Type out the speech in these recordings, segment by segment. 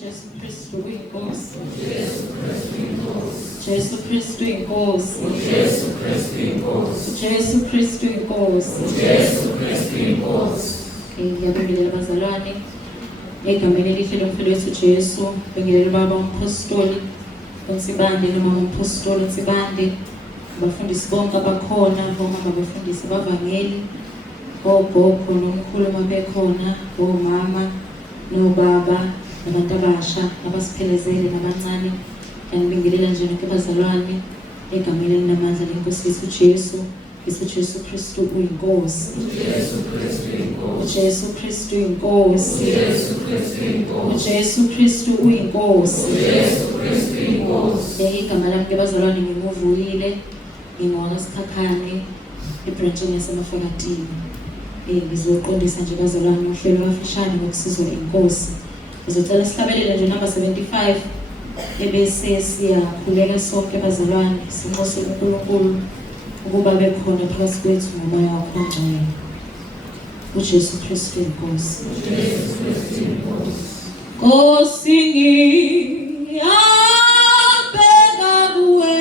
Jesu Kristu inkosi. Jesu Kristu inkosi. Jesu Kristu inkosi. Ngiyabingelela abazalwane egameni elihle lomfelo wethu Jesu. Ngibingelela baba umpostoli uNsibande nomama umpostoli uNsibande, abafundisi bonke abakhona, omama abafundisi abavangeli, ogogo nomkhulu uma bekhona, omama nobaba nabantu abasha abasiphelezele nabancane. Ngiyabingelela nje nonke abazalwane egameni elinamandla lenkosi yethu Jesu. Jesu Kristu uyinkosi. Jesu Kristu inkosi. Jesu Kristu uyinkosi. Igama lami abazalwane ngimuvuyile, ngingona Sikhakhane ebranchini yaseMafakatini. Ngizoqondisa nje abazalwane uhlelo lwafishane ngokusizwa inkosi. Ngizocela sihlabelele nje number 75 ebese siyakhuleka sonke abazalwane sinxuse uNkulunkulu ukuba bekhona phakathi kwethu ngomoya wakho ongcwele. uJesu Kristu inkosi. Nkosi ngiyabheka kuwe,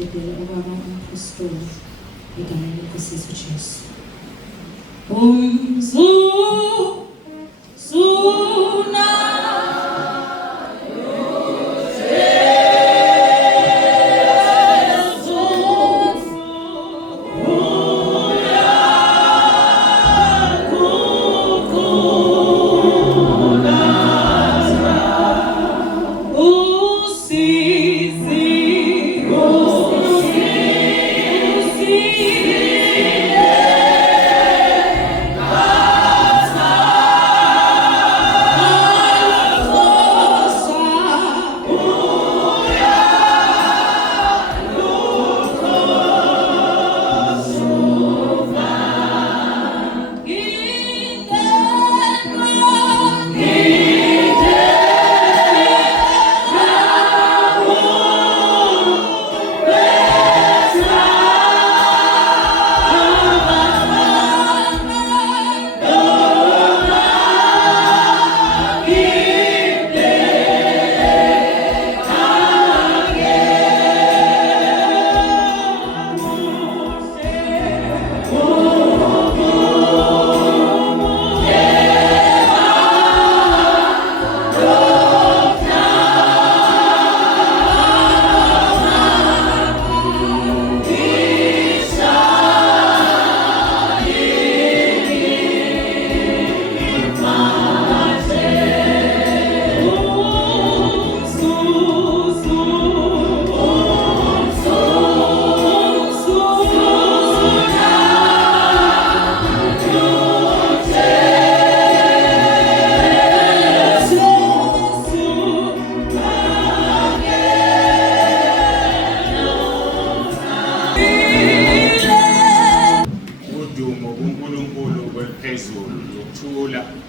dedela okwaba umphostoli egameni leNkosi yethu Jesu.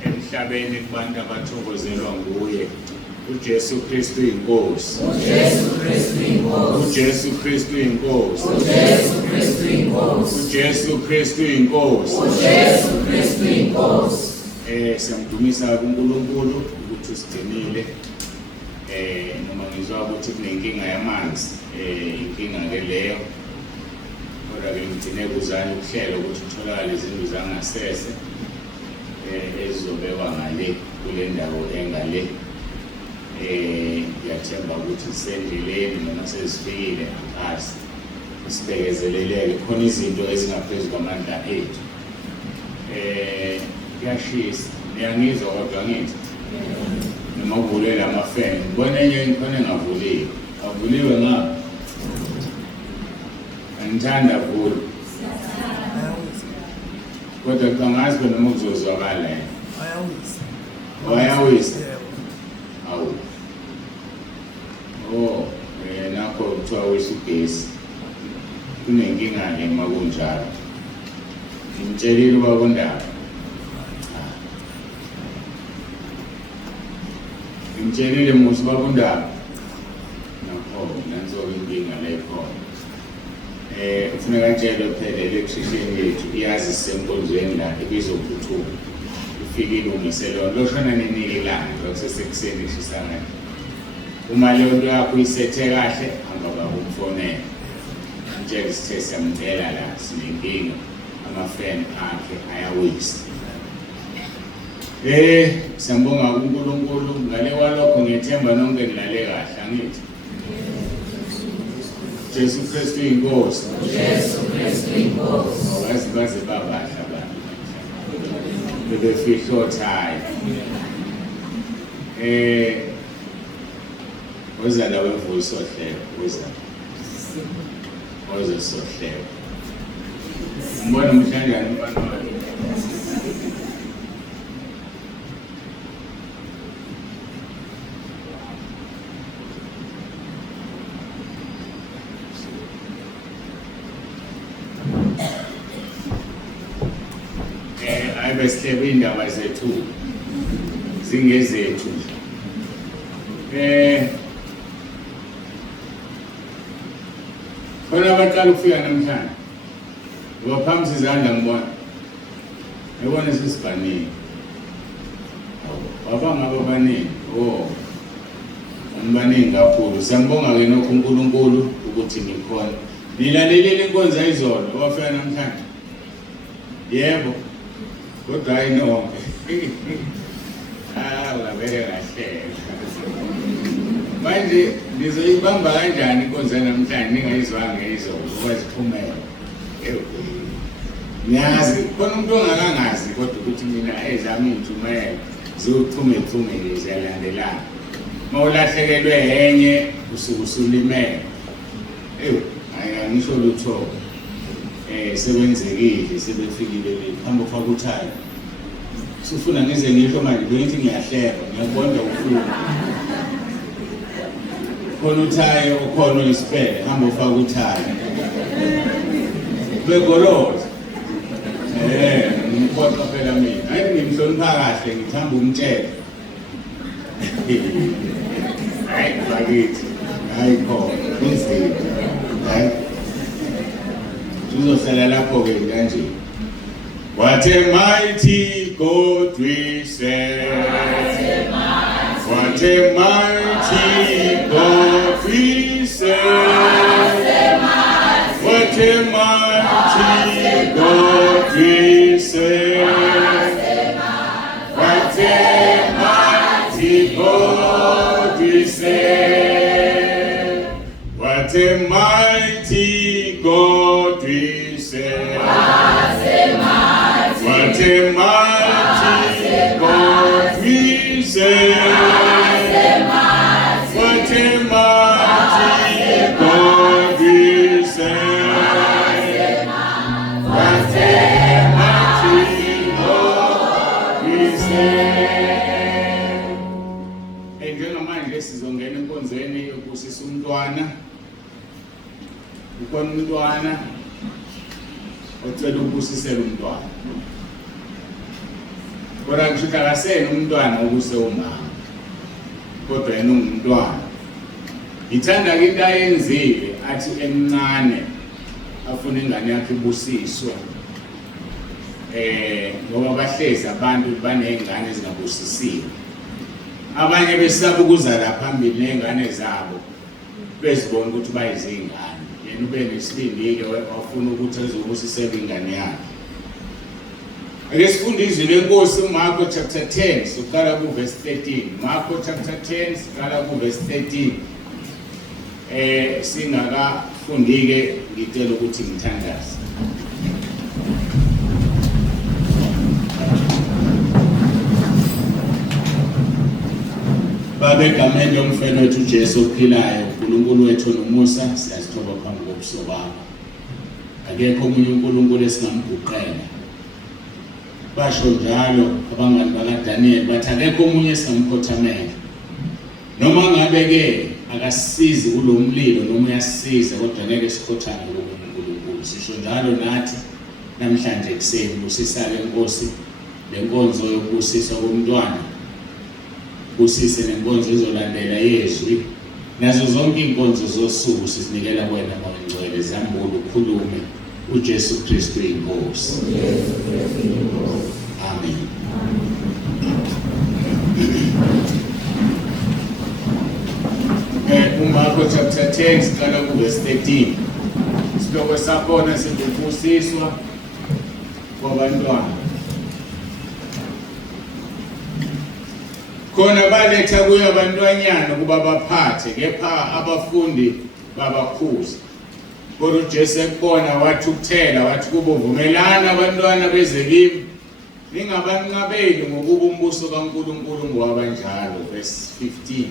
Emhlabeni kubantu abathokozelwa nguye uJesu Kristu inkosi. uJesu Kristu inkosi. uJesu Kristu inkosi. Siyamdumisa uNkulunkulu ukuthi usigcinile noma ngizwa ukuthi kunenkinga yamanzi inkinga ke leyo kodwa ke ngidine kuzana ukuhlela ukuthi utholakale izindlu zangasese ezizobekwa ngale kule ndawo engale. Ngiyathemba ukuthi sisendleleni noma sesifikile ngaphasi sibekezeleleke khona izinto ezingaphezu kwamandla ethu. Kuyashisa niyangizwa kodwa ngithi noma uvulela amafeni ngibona enye khona engavuliwe avuliwe ngapha angithanda vula kodwa kangazi noma kuzozwakala ayawisa awu nakho kuthiwa wisa ugesi kunenkinga ke makunjalo ngimtshelile ubaba uNdaba ngimtshelile musi ubaba uNdaba nakho nanzo inkinga lekhona kufuneka atshele phela electrician yethu iyazi senkonzweni la ibizokuthuma ifike ilungiselwa loshona nenike ilanga lokusesekuseni ishisana uma leyo nto yakho isethe kahle hamba bakumfonela mtshele sithe siyamcela la sinenkinga amafeni akhe ayawisa. Siyambonga uNkulunkulu ngale walokho ngiyethemba nonke nilale kahle angithi Jesu Kristu inkosi. Baze babadla abantu bebefihla othayi weza la wemvulo sohlelo weza sohlelo mbona mhlangano abantu besihlebe indaba zethu zingezethu khona abaqala ukufika namhlanje ngophamisa izandla ngibona ebona sesibhanile wabanga babaningi abaningi kakhulu. Siyambonga ke nokho uNkulunkulu ukuthi ngikhona. Nilalelele inkonzo ayizona wafika namhlanje. Yebo. Kodwa ayinonke. Ungavele kahle. Manje nizoyibamba kanjani inkonzo namhlanje ningayizwanga izolo kwaziphumela. Ngiyazi khona umuntu ongakangazi kodwa ukuthi mina ezami ngithumela zothume nje ziyalandelana. Mawulahlekelwe enye usulimele. Ngisho lutho sebenzekile sebefikile lehambo fakuthayo. Sifuna ngize ngisho manje bengithi ngiyahleka ngiyabonda ufuna. Khona uthayo khona isipele hambo fakuthayo. Begoloza. Ngikhoqa phela mina. Hayi ngimhlonipha kahle ngithamba umtshela. Hayi bakithi. Hayi khona. Kunzima. Hayi. Tuzohlala lapho ke kanje. What a mighty God we serve. What a mighty God we serve. What a mighty God we serve. What a mighty God we serve. What a mighty God we serve. What a mighty God we serve. What a mighty God we serve. What a mighty God we serve. Njengamanje sizongena enkonzweni yokusisa umntwana. Ukhona umntwana ocela ukusisela umntwana. Kodwa ngisho akasena umntwana ukuse umama. Kodwa yena ungumntwana. Ngithanda ke into ayenzile athi emncane afuna ingane yakhe ibusiswe. Ngoba bahlezi abantu banezingane ezingabusisiwe. Abanye besaba ukuzala phambili nezingane zabo bezibona ukuthi bayizingane. Yena ube nesibindi wafuna ukuthi azobusisela ingane yakhe. Ake sifunde izwi lenkosi uMarko chapter 10 siqala ku verse 13. Marko chapter 10 siqala ku verse 13. Singakafundike ngicela ukuthi ngithandaze. Baba egameni lomfana wethu Jesu ophilayo, uNkulunkulu wethu nomusa, siyazithoba phambi kobuso bakho. Akekho omunye uNkulunkulu esingamguqela. Basho njalo abangani bakaDaniel bathi akekho omunye esingamkhothamela. Noma ngabe ke akasisizi kulomlilo noma uyasisiza kodwa ngeke sikhothame kuNkulunkulu. Sisho njalo nathi namhlanje ekseni busisale inkosi lenkonzo yokusisa komntwana. Kusise nenkonzo ezolandela yezwi nazo zonke inkonzo zosuku sisinikela kuwena mawengcwele zambulu ukhulume uJesu Kristu inkosi. Amen. uMarko chapter 10 siqala ku verse 13. Sihloko sakhona singufusiswa kwabantwana. Khona baletha kuye abantwanyana kuba baphathe kepha abafundi babakhuza. Kodwa uJesu ekubona wathi ukuthela wathi kubo vumelana abantwana beze kimi ningabanqabeli ngokuba umbuso kaNkulunkulu ngowabanjalo. Verse 15.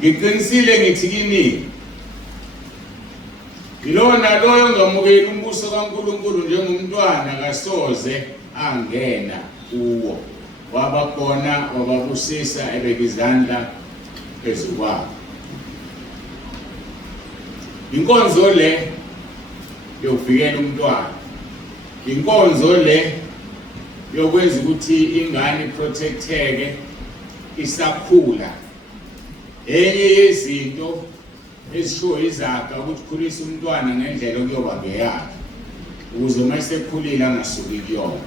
Ngiqinisile ngithi kini ilona loyo ongamukeli umbuso kaNkulunkulu njengomntwana kasoze angena kuwo. Wabakhona wababusisa ebeka izandla phezu kwabo. Inkonzo le yokuvikela umntwana. Inkonzo le yokwenza ukuthi ingane iprotecteke isakhula. Enye yezinto ezisho izaga ukuthi khulisa umntwana ngendlela okuyoba ngeyakhe ukuze uma esekhulile angasuki kuyona.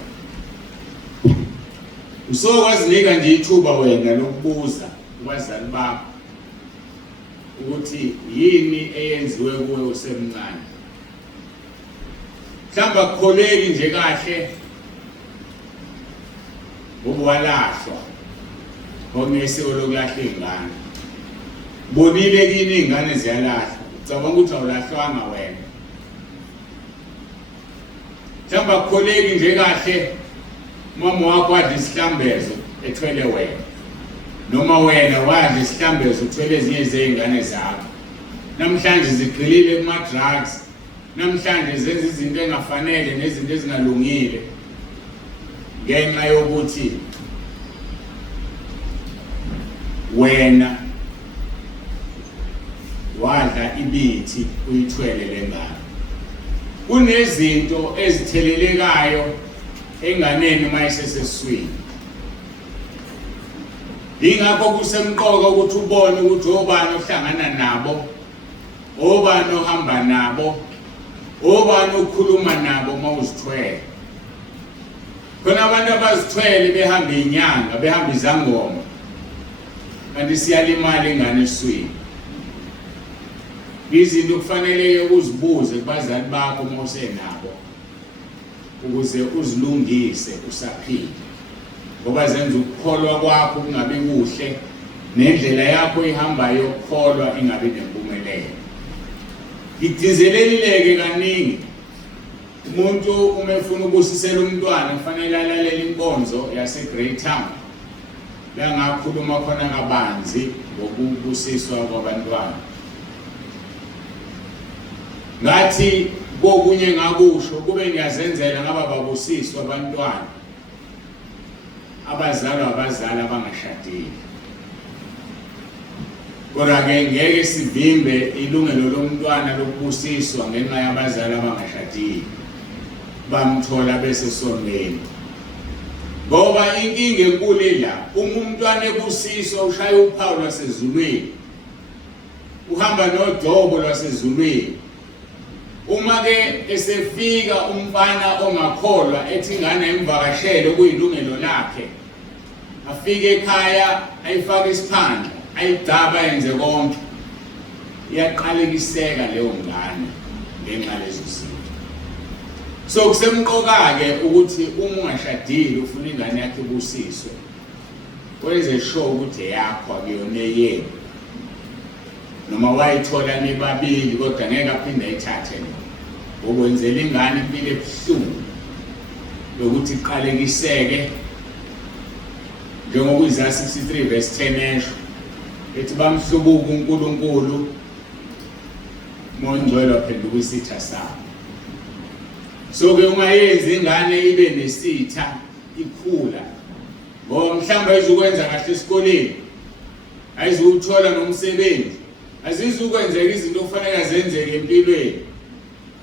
Usokwazinika nje ithuba wena lokubuza kubazali bakho ukuthi yini eyenziwe kuwe usemncane. Mhlawumbe akukholeki nje kahle ngokwalahlwa ngonesiko lokulahla izingane. Bonile kini izingane ziyalahlwa, ucabanga ukuthi awulahlwanga wena. Mhlawumbe akukholeki nje kahle mama wakho wadla isihlambezo ethwele wena, noma wena wadla isihlambezo uthwele ezinye zezingane zakho. Namhlanje zigqilile kuma-drugs, namhlanje zenza izinto engafanele nezinto ezingalungile ngenxa yokuthi wena wadla ibithi uyithwele lengane. Kunezinto ezithelelekayo enganeni mayiseseswini. Ingakho kusemqoka ukuthi ubone ukuthi obani ohlangana nabo, obani ohamba nabo, obani okhuluma nabo mawuzithwele. Khona abantu abazithwele behamba inyanga, behamba izangoma, kanti siyalimala ingane eswini. Izinto kufanele uzibuze kubazali bakho mawusenabo ukuze uzilungise usaphila, ngoba zenza ukukholwa kwakho kungabi kuhle, nendlela yakho ihambayo yokukholwa ingabi nempumelelo. Ngikudizelelileke kaningi umuntu uma efuna ukubusisela umntwana kufanele alalele inkonzo yase-Great Town la ngakhuluma khona kabanzi ngokubusiswa kwabantwana. Ngathi kokunye ngakusho kube ngiyazenzela ngaba babusiswa abantwana abazalwa abazali abangashadile. Kodwa-ke ngeke sivimbe ilungelo lomntwana lokubusiswa ngenxa yabazali abangashadile bamthola besesondweni. Ngoba inkinga enkulu la, uma umntwana ebusiswa ushaya uphawu lwasezulwini, uhamba nodobo lwasezulwini. Uma-ke esefika umfana ongakholwa ethi ingane imvakashele okuyilungelo lakhe, afike ekhaya ayifake isiphandla, ayigcaba yenze konke, iyaqalekiseka leyo ngane ngenxa lezo zinto. So kusemqoka-ke ukuthi uma ungashadile ufuna ingane yakhe ibusiswe, wenze sure ukuthi eyakho akuyona eyenu. Noma wayithola nibabili kodwa ngeke aphinde ayithathe ukwenzela ingane impilo ebuhlungu yokuthi iqalekiseke, njengokuyiZaya 63 verse 10 esho ethi bamhlubuka uNkulunkulu mongcwele waphenduka isitha sabo. So-ke ungayenzi ingane ibe nesitha ikhula, ngoba mhlawumbe ayizukwenza kahle esikoleni, ayizukuthola nomsebenzi, azizukwenzeka izinto okufanele zenzeke empilweni,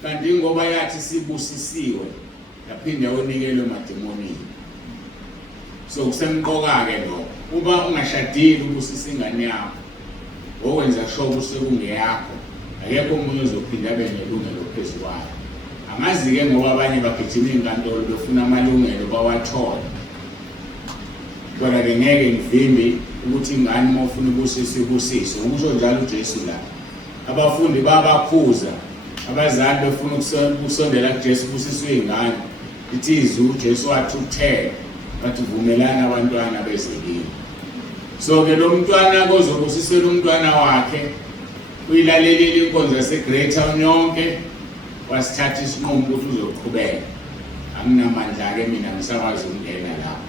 kanti ngoba yathi sibusisiwe yaphinde yonikelwe emademonini. So kusemqoka-ke lokho, uma ungashadile ubusisa ingane yakho okwenza sure ukuthi sekungeyakho, akekho umuntu ozophinda abe nelungelo phezu kwayo. Angazi-ke ngoba abanye bagijima inkantolo befuna amalungelo bawathole. Kodwa-ke ngeke ngivimbe ukuthi ingane uma ufuna ubusiswa ibusiswe. Ukusho njalo uJesu la, abafundi babakhuza abazali befuna ukusondela kuJesu ubusiswe ingane, ithi izwi uJesu wathi uthele bathi vumelana abantwana bezekile. So-ke lo mntwana kozobusisela umntwana wakhe uyilalelile inkonzo yase-Great Town yonke, wasithatha isinqumo ukuthi uzoqhubeka. Anginamandla-ke mina ngisakwazi ukungena lapho,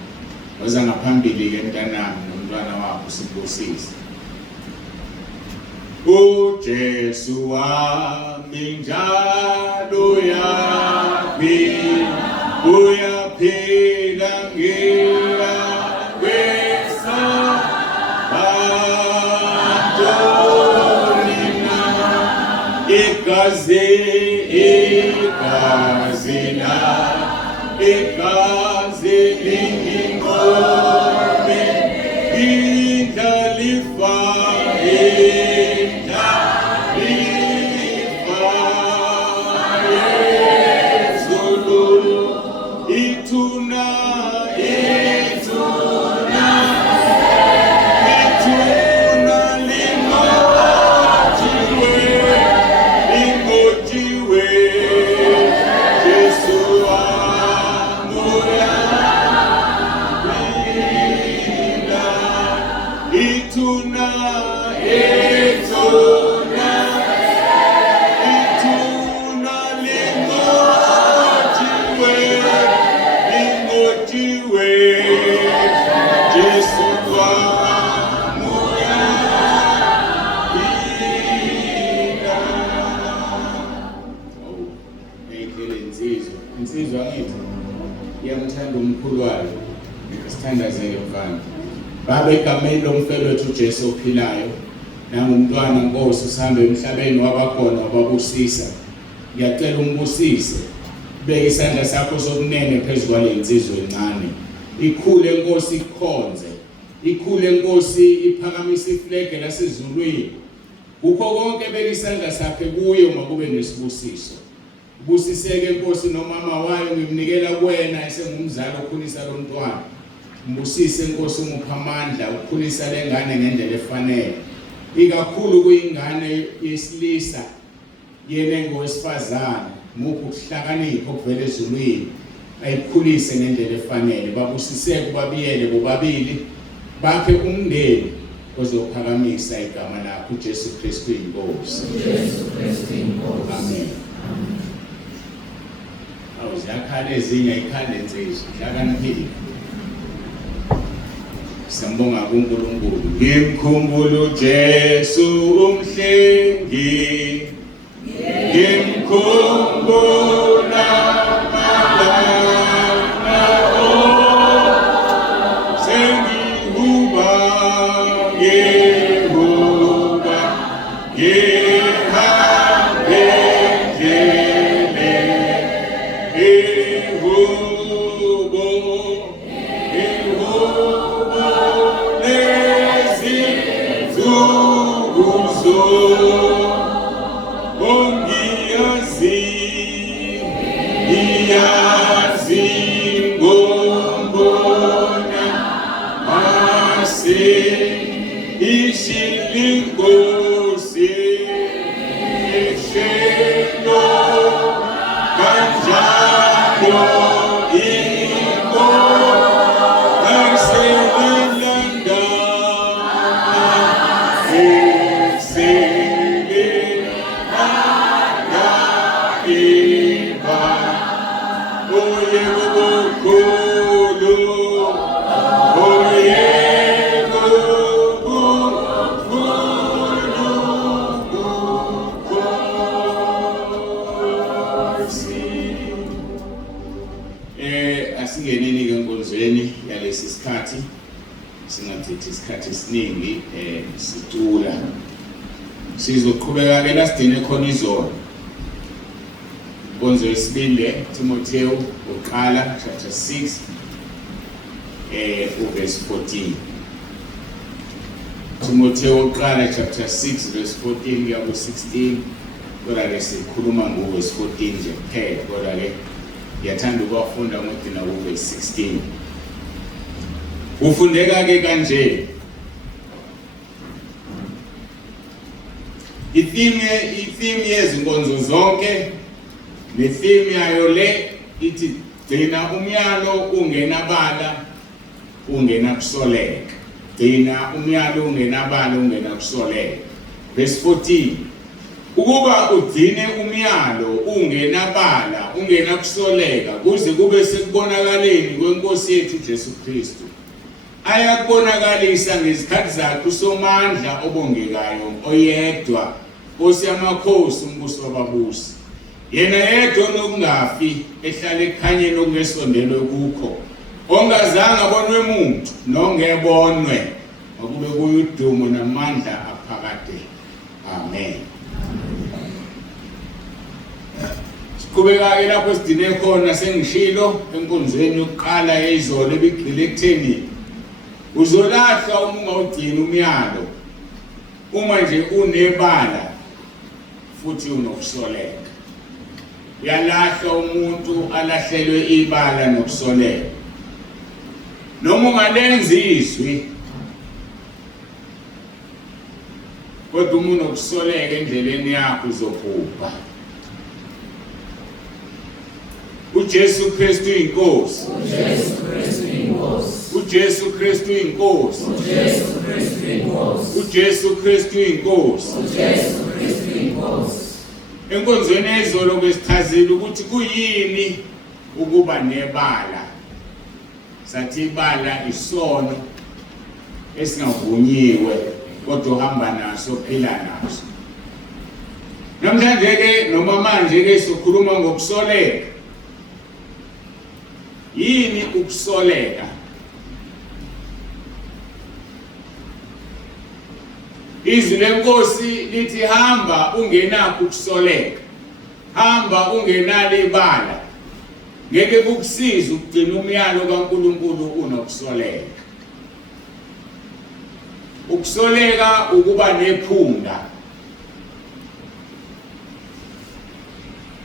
ngoza ngaphambili-ke mntanami nomntwana wakho sibusise. uJesu wami njalo uyaphila, uyaphila igazi lingingqome indlalifa Zulu ituna lingqome Jesu insizwa ngithi iyamthanda umkhulu wayo sithandazele mfana baba egameni lomfowethu uJesu ophilayo nangumntwana Nkosi usihambe emhlabeni wabakhona wababusisa ngiyacela umbusise beke isandla sakho sokunene phezulu kwalensizwe encane ikhule Nkosi ikhonze ikhule Nkosi iphakamise iflege lasezulwini ukho konke beke isandla sakhe kuyo makube nesibusiso busiseke Nkosi nomama wayo ngimnikela kuwena esengumzali okhulisa lo mntwana mbusise Nkosi umupha amandla ukukhulisa lengane ngendlela efanele ikakhulu kuyingane yesilisa yena ngowesifazane mupha ukuhlakanipha okuvela ezulwini ayikhulise ngendlela efanele babusiseke kubabiyele bobabili bakhe umndeni ozophakamisa igama lakho uJesu Kristu inkosi amen. Awuzakhala ezinye ikhanda insizwa hlakaniphile sambonga kuNkulunkulu ngimkhumbula uJesu umhlengi ngimkhumbula malanga sengihuba ngihambe asingeneni ke enkonzweni yalesi sikhathi singathithi isikhathi esiningi sicula sizoqhubeka ke lasidine khona izolo inkonzo yesibili Timotheo uqala chapter 6 verse 14 Timotheo uqala chapter 6 verse 14 kuya ku 16 kodwa ke sikhuluma ngoverse 14 nje kuphela kodwa ke yathanda ukufunda ngodina uverse 16 ufundeka ke kanje itheme yezinkonzo zonke netheme yayo le ithi gcina umyalo ungenabala ungenakusoleka gcina umyalo ungenabala ungenakusoleka verse 14 ukuba ugcine umyalo ungenabala ungenakusoleka kuze kube sekubonakaleni kwenkosi yethu Jesu Kristu ayakubonakalisa ngezikhathi zakhe usomandla obongekayo oyedwa Nkosi yamakhosi umbuso wababusi yena yedwa nokungafi ehlala ekhanyeni okungesondelo kukho ongazange abonwe umuntu nongebonwe akube kuyudumo namandla aphakade amen. Siqhubeka ke lapho sidine khona sengishilo enkonzweni yokuqala yezolo ebigxile ekutheni uzolahlwa uma ungawugcini umyalo uma nje unebala futhi unokusoleka uyalahlwa umuntu alahlelwe ibala nokusoleka noma ungalenza izwi kodwa umuntu nokusoleka endleleni yakho uzobhubha uJesu Kristu inkosi uJesu Kristu inkosi uJesu Kristu inkosi enkonzweni ezolo kwesichazile ukuthi kuyini ukuba nebala sathi ibala isono esingavunyiwe kodwa uhamba naso phila naso. Namhlanje ke noma manje ke sokhuluma ngokusoleka. Yini ukusoleka? Izwi lenkosi lithi hamba ungenakho ukusoleka. Hamba ungenalo ibala. Ngeke kukusiza ukugcina umyalo kaNkulunkulu unokusoleka. Ukusoleka ukuba nephunga.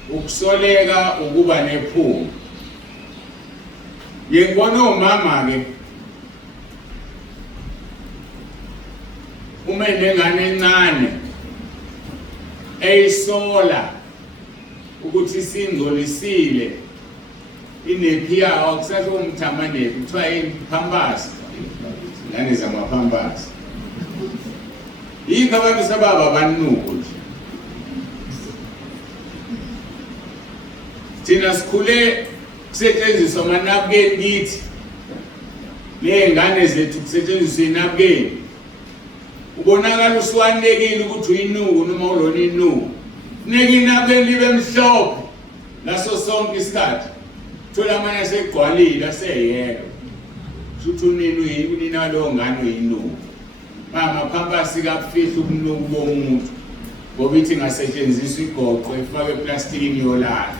Ukusoleka ukuba nephunga. Yengibona umama ke uma nengane encane eyisola ukuthi singcolisile inephiya akusasho umthamane kuthiwa imphambazi ngane zamaphambazi. Yikho abantu sababa banuku nje. Thina sikhule kusetshenziswa amanabukeni kithi ney'ngane zethu kusetshenziswa inabukeni. Ubonakala usuwanekile ukuthi uyinuku noma ulona inuku. Funeka inabukeni libe mhlophe ngaso sonke isikhathi. Thola amanye asegcwalile aseyelo. Shuthi unina lowo ngane uyinuku. Mama phampasi kakufihla ubunuku bomuntu. Ngoba ithi ngasetshenziswa igoqo ifake eplastikini yolala.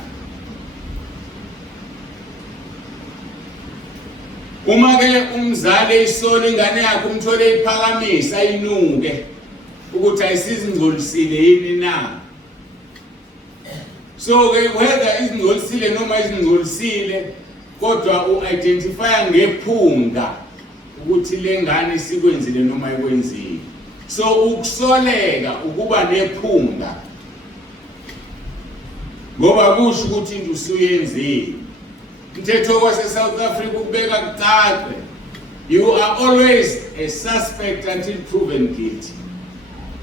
Uma ke umzali eyisola ingane yakhe umthole iphakamisa ayinuke ukuthi ayisizingcolisile yini na. So ke whether izingcolisile noma izingcolisile kodwa u-identifya ngephunga ukuthi le ngane sikwenzile noma ikwenzile. So ukusoleka ukuba nephunga. Ngoba kusho ukuthi into usuyenzile. Mthetho wase South Africa ubeka kucace. You are always a suspect until proven guilty.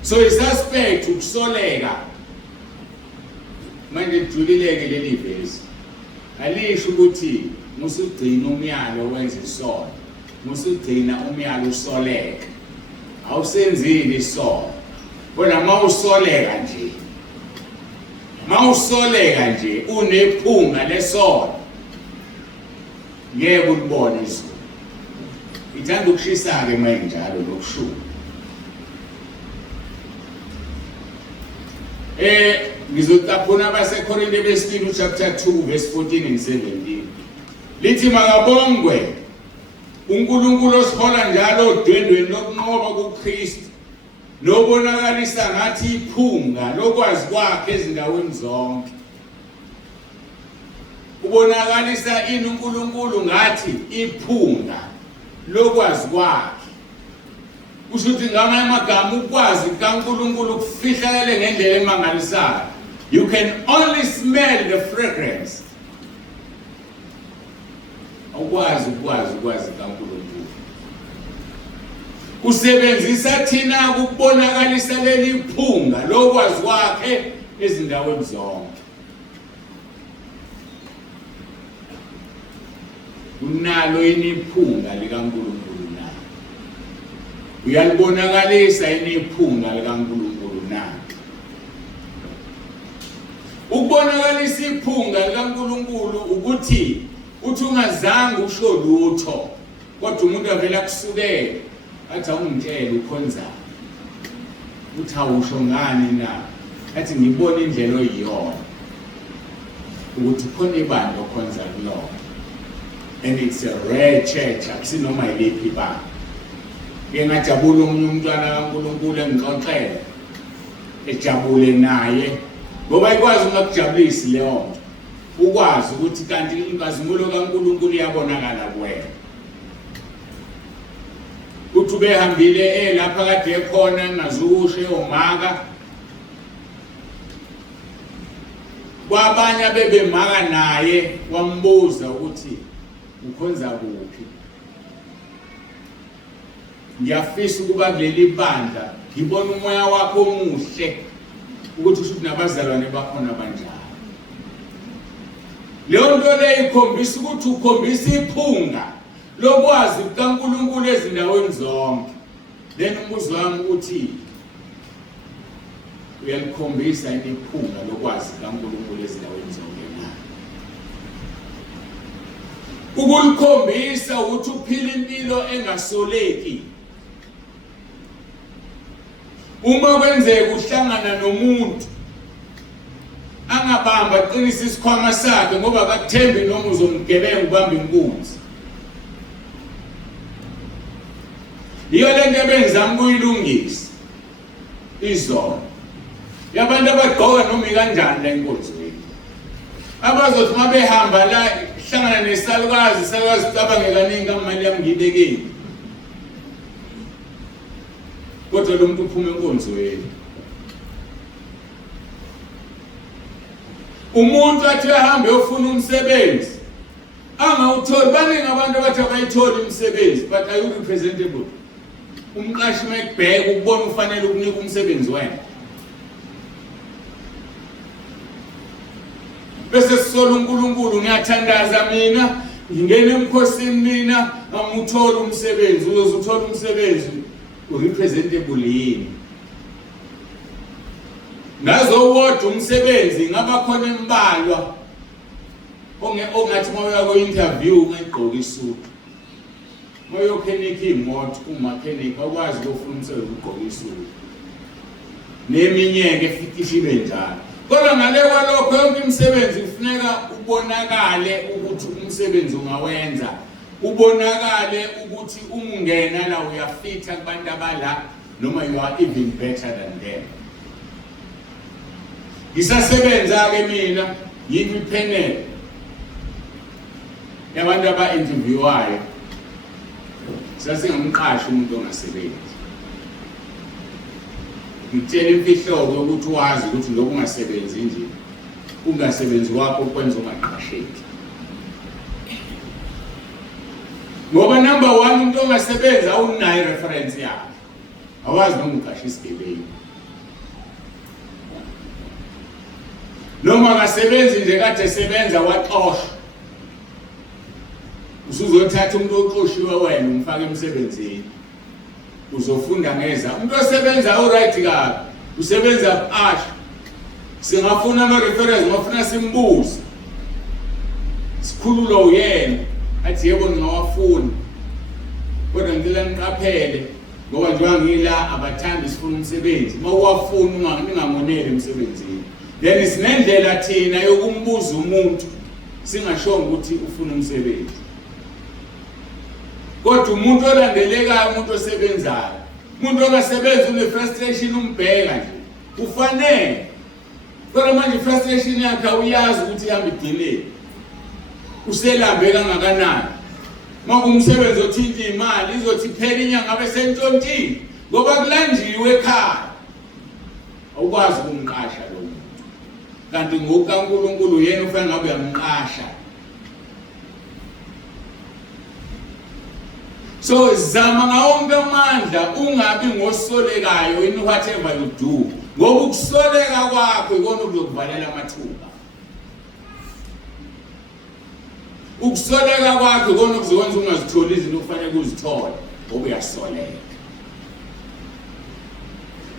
So a suspect ukusoleka. Manje julileke leli vesi. Alisho ukuthi musugcina umyalo wenza isono. Musugcina umyalo usoleka. Awusenzile isono. Kodwa mawusoleka nje. Mawusoleka nje unephunga lesono. Ngeke ulibone izulu. Ithanda ukushisa ke manje njalo lokushuma. Ngizotaphuna abaseKorinte besibili chapter 2 verse 14 and 17. Lithi makabongwe uNkulunkulu osihola njalo odwendweni lokunqoba kuKristu nobonakalisa ngathi iphunga lokwazi kwakhe ezindaweni zonke. Ubonakalisa ini uNkulunkulu ngathi iphunga lokwazi kwakhe. Kusho ukuthi ngamanye amagama ukwazi kaNkulunkulu kufihlakele ngendlela emangalisayo. You can only smell the fragrance. Ukwazi kaNkulunkulu. Usebenzisa thina ukubonakalisa leli phunga lokwazi kwakhe ezindaweni zonke. Unalo iniphunga likaNkulunkulu na? Uyalibonakalisa iniphunga likaNkulunkulu na? Ukubonakalisa iphunga likaNkulunkulu ukuthi uthi ungazange usho lutho kodwa umuntu avela kusukela athi awungitshela ukhonza. Uthi awusho ngani na? Athi ngibona indlela oyiyona ukuthi khona ibandla okhonza kulona. And it's a rare church, akusinoma yiliphi ibandla. Ngingajabula umntwana kaNkulunkulu engixoxele ejabule naye ngoba ikwazi ungakujabulisi leyo nto. Ukwazi ukuthi kanti inkazimulo kaNkulunkulu iyabonakala kuwena. Uthi ubehambile lapha kade ekhona ngazukushe omaka. Kwabanye abebemaka naye wambuza ukuthi ukhonza kuphi. Ngiyafisa ukuba kuleli bandla ngibona umoya wakho omuhle ukuthi usho nabazalwane bakhona kanjalo. Leyo nto leyo ikhombisa ukuthi ukhombisa iphunga lokwazi kaNkulunkulu ezindaweni zonke. Then umbuzo wami uthi uyalikhombisa iphunga lokwazi kaNkulunkulu ezindaweni zonke na? Ukulikhombisa ukuthi uphila impilo engasoleki. Uma kwenzeka uhlangana nomuntu angabamba qinisa isikhwama sakhe ngoba akathembi noma uzomgebenga ubamba inkunzi. Iyo lento ebenzama ukuyilungisa izona. Yabantu abagqoka noma kanjani la enkonzweni. Abazothi uma behamba la hlangana nesalukazi, isalukazi ucabange kaningi kamali yami ngibekeni. Kodwa lo muntu uphuma enkonzweni. Umuntu athi ahambe uyofuna umsebenzi angawutholi. Baningi abantu abathi abayitholi umsebenzi, but are you representable? Umqashi makubheka ukubona ufanele ukunika umsebenzi wena. Bese sisola uNkulunkulu, ngiyathandaza mina ngingena emkhosini mina anguthola umsebenzi. Uzothola umsebenzi urepresentable yini? Nazo wodwa umsebenzi ngaba khona embalwa ongathi moya ko interview ungegqoka isudu. Moya mechanic imoto umechanic akwazi ukufuna umsebenzi ugqoka isudu. Neminye ke fikishibe njalo. Kodwa ngale kwalokho yonke imisebenzi kufuneka ubonakale ukuthi umsebenzi ungawenza. Ubonakale ukuthi ungena la uyafita kubantu abala noma you are even better than them. Ngisasebenza ke mina yimi panel yabantu aba-interviewwayo. Sasingamqashi umuntu ongasebenzi. Ngitshela imfihlo ukuthi wazi ukuthi lokhu ungasebenzi nje ungasebenzi wakho kwenza ungaqasheki. Ngoba number 1 umuntu ongasebenza awunayo reference yakhe. Awazi noma uqasha isigebengu. Noma akasebenzi nje kade esebenza waxoshwa. Usuzothatha umuntu oxoshiwe wena umfake emsebenzini. Uzofunda ngeza. Umuntu osebenza alright kabi. Usebenza asha. Singafuna ama reference, ngafuna simbuze. Sikhulula uyena. Athi yebo ngawafuna. Kodwa ngicela niqaphele ngoba njengoba ngila abathandi sifuna umsebenzi. Mawuwafuna ungangoneli emsebenzini. Then sinendlela thina yokumbuza umuntu singashongo ukuthi ufuna umsebenzi. Kodwa umuntu olandelekayo umuntu osebenzayo. Umuntu ongasebenzi une frustration umbheka nje. Ufanele. Kodwa manje frustration yakhe uyazi ukuthi ihamba idile. Uselambe kangakanani. Makumsebenzi othinta imali izothi phela inyanga bese ntontini ngoba kulanjiwe ekhaya. Awukwazi ukumqasha lo muntu. Kanti ngokaNkulunkulu yena ufanele ngabe uyamqasha. So zama ngawonke amandla ungabi ngosolekayo in whatever you do. Ngoba ukusoleka kwakho ikona okuzokuvalela amathuba. Ukusoleka kwakho ikona okuzokwenza ungazitholi izinto okufanele uzithole ngoba uyasoleka.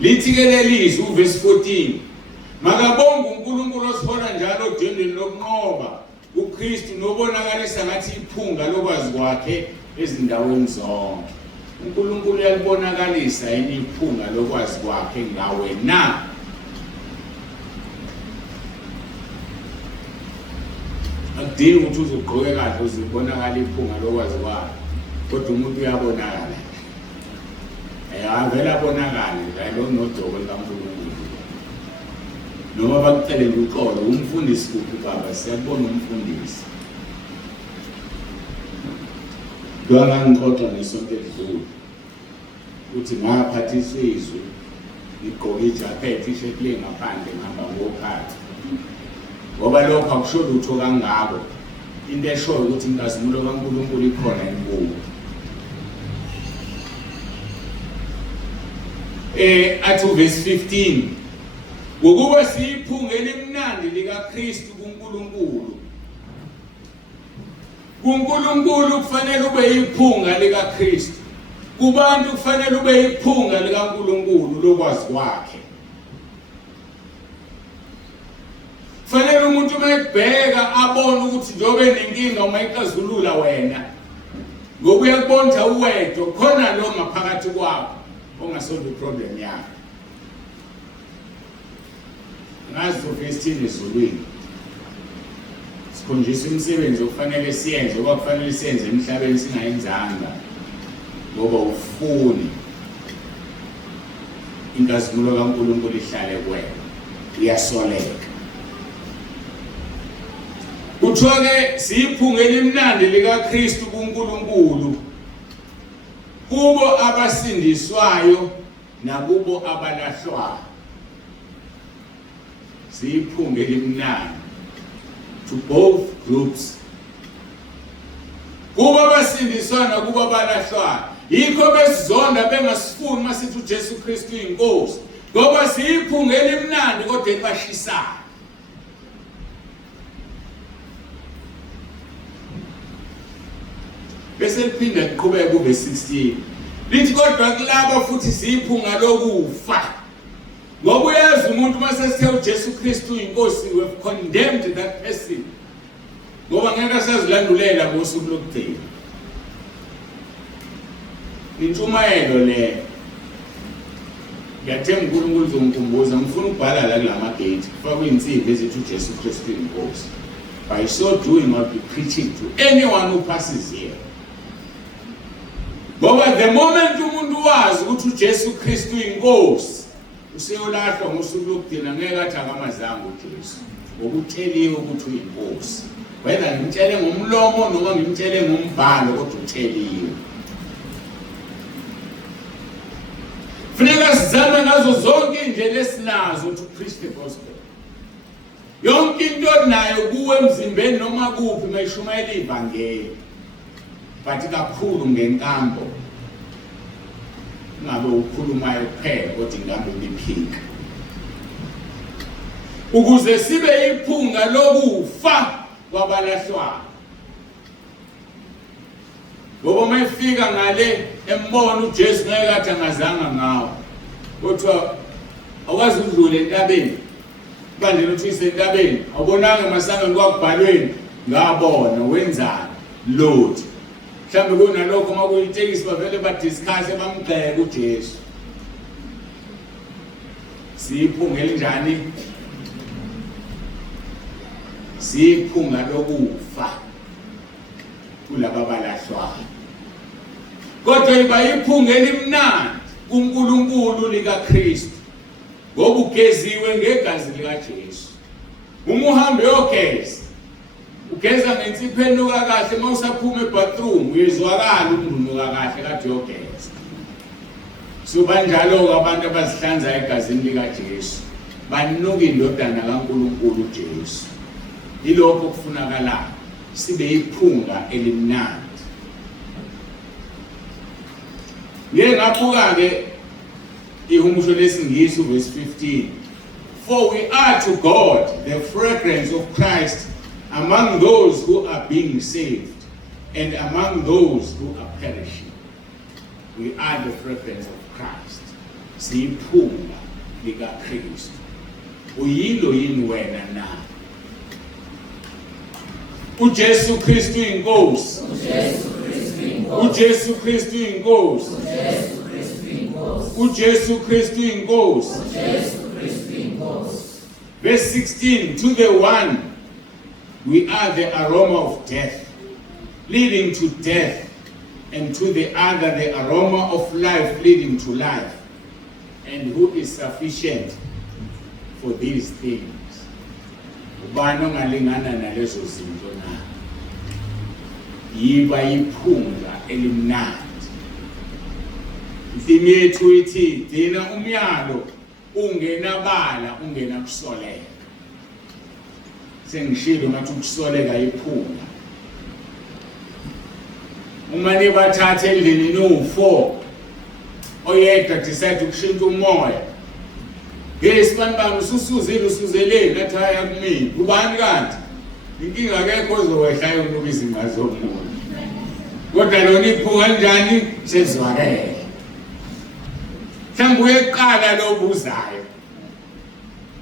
Lithi ke lelizwi uverse 14. Makabonga uNkulunkulu osihola njalo odwendweni lokunqoba uKristu nobonakalisa ngathi iphunga lokwazi kwakhe ezindaweni zonke. uNkulunkulu uyalibonakalisa yini iphunga lokwazi kwakhe ngawe na? Akudingi ukuthi uzogqoke kahle uzibonakala iphunga lokwazi kwakhe. Kodwa umuntu uyabonakala. Avela abonakala njalo nodoko likaNkulunkulu. Noma bakucele uxolo umfundisi kuphi baba siyabona umfundisi. Ngixoxa nesonto edlule uthi ngaphathiswa izwi ngigqoke ijacket ishirt le ngaphandle ngihamba ngophatha ngoba lokho akusho lutho kangako into eshoyo ukuthi inkazimulo kaNkulunkulu ikhona enkulu. Athi verse 15 ngokuba siyiphunga elimnandi likaKristu kuNkulunkulu kuNkulunkulu kufanele ube iphunga likaKristu, kubantu kufanele ube iphunga likaNkulunkulu lokwazi kwakhe. Kufanele umuntu uma ebheka abone ukuthi njobe nenkinga uma ixazulula wena ngoba uyakubona uwedwa khona lo ngaphakathi kwakho ongasolve iproblem yakho. Ngazi uvesithini ezulwini sikhonjiswa imisebenzi okufanele siyenze okufanele siyenze emhlabeni singayenzanga ngoba ufuni inkazimulo kaNkulunkulu ihlale kuwena, iyasoleka. Kuthiwa-ke siyiphunga elimnandi likaKristu kuNkulunkulu kubo abasindiswayo nakubo abalahlwayo. Siyiphunga elimnandi to both groups, kubo abasindiswayo nakubo abalahlwayo. Yikho besizonda bengasifuni masithi uJesu Kristu uyinkosi ngoba siyiphunga elimnandi kodwa elibashisayo. Bese liphinda liqhubeka kube 16 lithi kodwa kulabo futhi siyiphunga lokufa ngoba uyazi umuntu masesithe uJesu Kristu uyinkosi we have condemned that person ngoba ngeke asazilandulela ngosuku lokugcina. Intshumayelo le ngiyathemba uNkulunkulu uzongikhumbuza ngifuna ukubhala la kulama gate kufakwe insimbi ezithi uJesu Kristu uyinkosi. By so doing I'll be preaching to anyone who passes here. Ngoba the moment umuntu wazi ukuthi uJesu Kristu uyinkosi useyolahlwa ngosuku lokugcina ngeke athi akamazanga uJesu ngokutsheliwe ukuthi uyinkosi. Wena ngimtshele ngomlomo noma ngimtshele ngombhalo kodwa utsheliwe. Funeka sizame ngazo zonke indlela esinazo to preach the gospel. Yonke into onayo kuwe emzimbeni noma kuphi mayishumayela ivangeli. Bathi kakhulu ngenkambo ngabe ukhulumayo kuphela kodwa inkambo liphika ukuze sibe iphunga lokufa kwabalahlwayo. Ngoba mayifika ngale embona uJesu ngeke athi angazanga ngawo kodwa akwazi ukudlula entabeni bandela uthi isentabeni awubonanga masangeni kwakubhalweni ngabona wenzani Lord. Mhlawumbe kunalokho makuyitekisi bavele badiscuss bamgxeka uJesu. Siyiphunga elinjani? Siyiphunga lokufa kulaba abalahlwayo. Kodwa iba iphunga elimnandi kuNkulunkulu likaKristu ngoba ugeziwe ngegazi likaJesu. Uma uhambe uyogeza ugeza ngensipho enuka kahle mawusaphuma ebathroom uyezwakala umnunuka kahle kade uyogeza. So banjalo abantu abazihlanza egazini likaJesu banuka indodana kaNkulunkulu uJesu. Ilokho kufunakala sibe iphunga elimnandi. Ngengaphuka ke ihumusho lesingisi verse 15. For we are to God the fragrance of Christ among those who are being saved and among those who are perishing. We are the fragrance of Christ. Siyiphunga likaKristu. Uyilo yini wena na? uJesu Kristu inkosi. uJesu Kristu inkosi. uJesu Kristu inkosi. Verse 16, to the one we are the aroma of death, leading to death, and to the other the aroma of life, leading to life. And who is sufficient for these things? Ubani ongalingana nalezo zinto na? Yiba iphunga elimnandi. Inhlimi yethu ithi dina umyalo ungenabala ungenakusoleka. Sengishilo ngathi ukusoleka iphunga. Uma nibathatha endlini no4 oyedwa decide ukushintsha umoya. Yes, bantu ususuzile usuzeleni nathi haya kumina. Ubani kanti? inkinga akekho ozowehla ukunuka izinga zomuntu kodwa lona iphunga kanjani sezwakele mhlawumbe uyeqala lo buzayo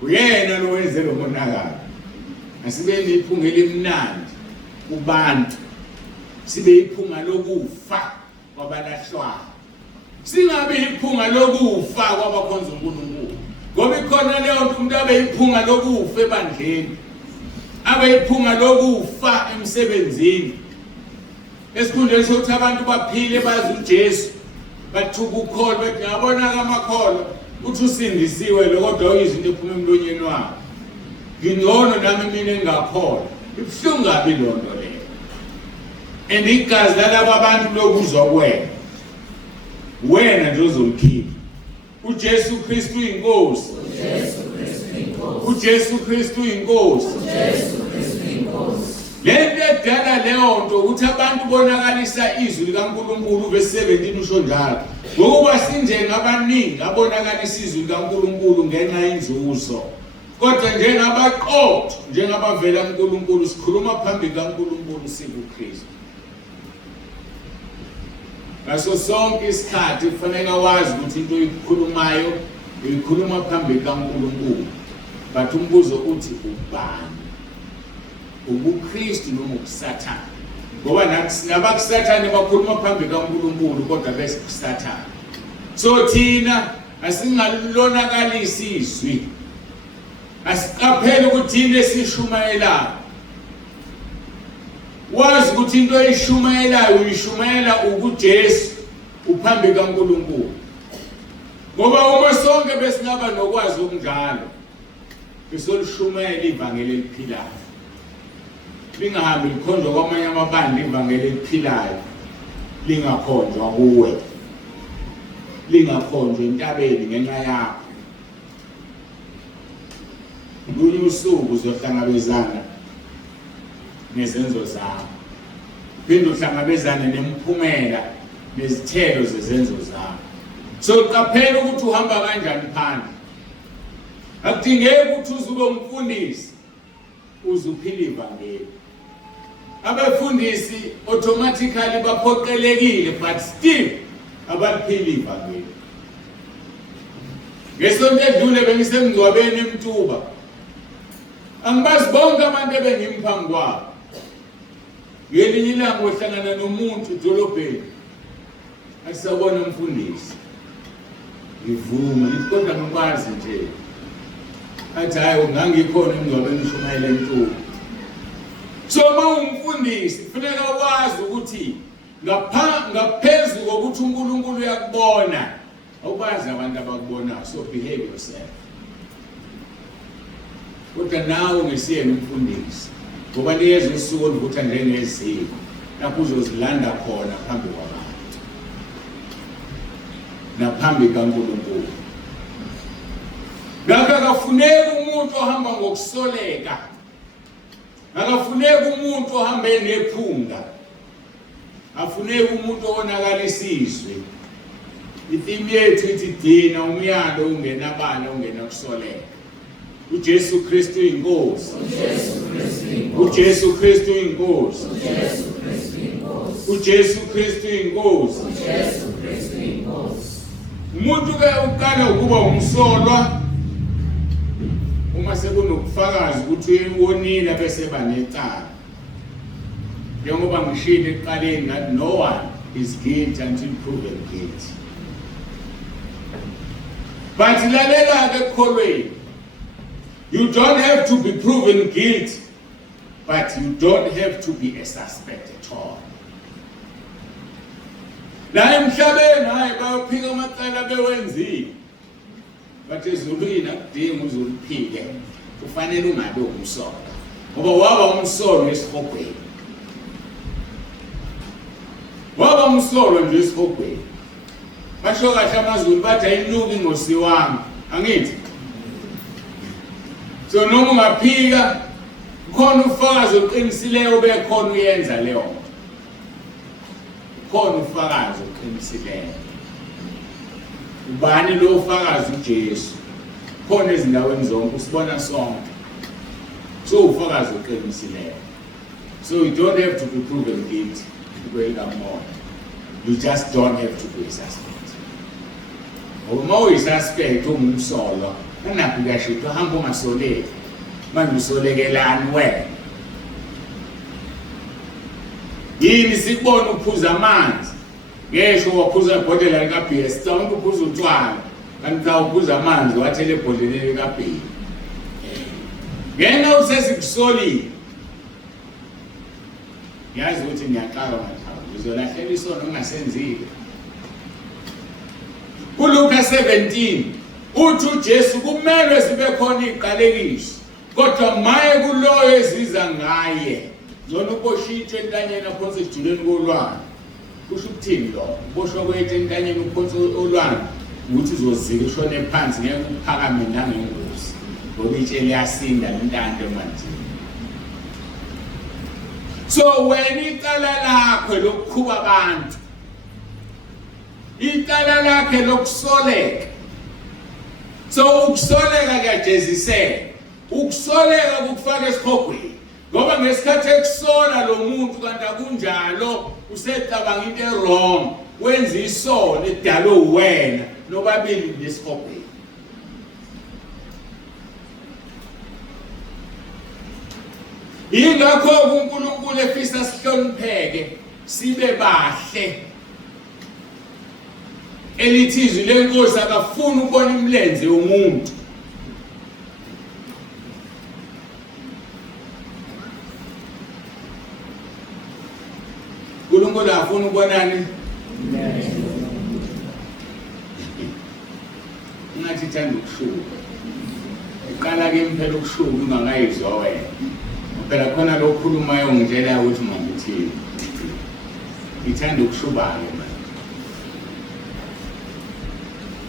uyena lo wenze lo monakalo asibe iphunga elimnandi kubantu sibe iphunga lokufa kwabalahlwayo singabe iphunga lokufa kwabakhonza uNkulunkulu ngoba ikhona leyo nto umuntu abe iphunga lokufa ebandleni abe iphunga lokufa emsebenzini esikhundleni sokuthi abantu baphile bazi uJesu bathuka ukholo bethi ngabona kamakholo uthi usindisiwe lo kodwa uyizinto ephuma emlonyeni wakhe ngingcono nami mina engakholwa ibuhlungu kabi lonto leyo and igazi lalabo abantu lokuzwa wena nje uzolikhipha uJesu Kristu inkosi uJesu Kristu inkosi lento edala leyo nto ukuthi abantu bonakalisa izwi likaNkulunkulu verse 17 usho njalo ngokuba sinjengabaningi abonakalisa izwi likaNkulunkulu ngenxa yenzuzo kodwa njengabaqotho njengabavela kuNkulunkulu sikhuluma phambi kaNkulunkulu sikuKristu ngaso sonke isikhathi kufanele wazi ukuthi into oyikhulumayo uyikhuluma phambi kaNkulunkulu but umbuzo uthi ubani ubuKristu noma ubuSathane ngoba nabakuSathane bakhuluma phambi kaNkulunkulu kodwa bese kuSathane so thina asingalonakalisi izwi asiqaphele ukuthi into esishumayelayo wazi ukuthi into eshumayelayo uyishumayela ukuJesu uphambi kaNkulunkulu ngoba uma sonke besingaba nokwazi okunjalo besolishumayela ivangeli eliphilayo lingahambi likhonjwa kwamanye amabandla ivangeli eliphilayo lingakhonjwa kuwe lingakhonjwa entabeni ngenxa yakho kulunye usuku uzohlangabezana nezenzo zakho phinde uhlangabezane nemphumela nezithelo zezenzo zakho so qaphela ukuthi uhamba kanjani phandle akudingeki ukuthi uzube umfundisi uzuphila ivangeli abafundisi automatically baphoqelekile but still abaliphila ivangeli ngesonto edlule bengisemngcwabeni eMtuba angibazi bonke abantu ebengimphambili kwabo ngelinye ilanga ohlangana nomuntu edolobheni asabona umfundisi ngivuma lithi kodwa ngikwazi nje athi hayi ngangikhona emngcwabeni uShumayela eMtuba so mawumfundisi kufanele wazi ukuthi ngaphezulu kokuthi uNkulunkulu uyakubona awubazi abantu abakubona so behave yourself kodwa nawe ngesiyena umfundisi ngoba liyezwe isuku oluvutha njengeziko lapho uzozilanda khona phambi kwabantu naphambi kaNkulunkulu ngakho akafuneki umuntu ohamba ngokusoleka akafuneki umuntu ohambe nephunga afuneki umuntu onakalisa izwi ithimi yethu ithi dina umyalo ungenabala ungenakusoleka uJesu Kristu inkosi uJesu Kristu inkosi uJesu Kristu inkosi umuntu ke uqala ukuba umsolwa uma sekunokufakaza ukuthi uyewonile bese banecala njengoba ngishilo eqaleni ngathi no one is guilty until proven guilty but lalela ke ekholweni you don't have to be proven guilty but you don't have to be a suspect at all la emhlabeni hayi bayophika amacala bewenzile but ezulwini akudingi uzuluphike kufanele ungabe umsolwa ngoba waba umsolwa esihogweni waba umsolwa nje esihogweni basho kahle amazulu bathi ayinuki ingosi wami angithi so noma ungaphika khona ufakazi oqinisileyo bekhona uyenza leyo khona ufakazi oqinisileyo ubani lo ufakazi uJesu khona ezindaweni zonke usibona sonke so ufakazi oqinisileyo So you don't have to be proven guilty to welcome more. You just don't have to be a suspect. Uma uyisuspect ungumsolo, ungapi kahle uhamba ungasoleki. Manje usolekelani wena? Yini sikubona uphuza amanzi? Ngesho waphuza ibhodlela lika beer, sicabanga uphuza utshwala. Kanti cha uphuza amanzi wathele ibhodleleni lika beer. Ngena usesikusolile. Yazi ukuthi ngiyaqala mathawu, uzolahlela isono ongasenzile. KuLuka 17 uthi uJesu kumele sibe khona iqalekiso, kodwa maye kuloyo eziza ngaye. Zona uboshitshwe entanyeni aphonse ejuleni kolwandle. Kusho ukuthini lo? Uboshwa kwethu entanyeni uphonse olwandle ukuthi uzozika ushone phansi ngeke uphakame nangengozi. Ngoba itshe liyasinda lentando manje. So wena icala lakho lokukhuba abantu, icala lakhe lokusoleka. So ukusoleka kuyajeziseka, ukusoleka kukufaka esikhogweni. Ngoba ngesikhathi ekusola lo muntu kanti akunjalo usecabanga into wrong, wenza isono edalwe uwena nobabili lesikhogweni. Ingakho uNkulunkulu efisa sihlonipheke sibe bahle. Elithizwi lenkosi akafuni ukubona imilenze yomuntu. uNkulunkulu afuna ukubonani? Ungathi thanda ukushuka. Iqala ke impela ukushuka ungangayizwa wena. Phela khona lo khulumayo ngitshela ukuthi mangithini. Ngithanda ukushuba-ke manje.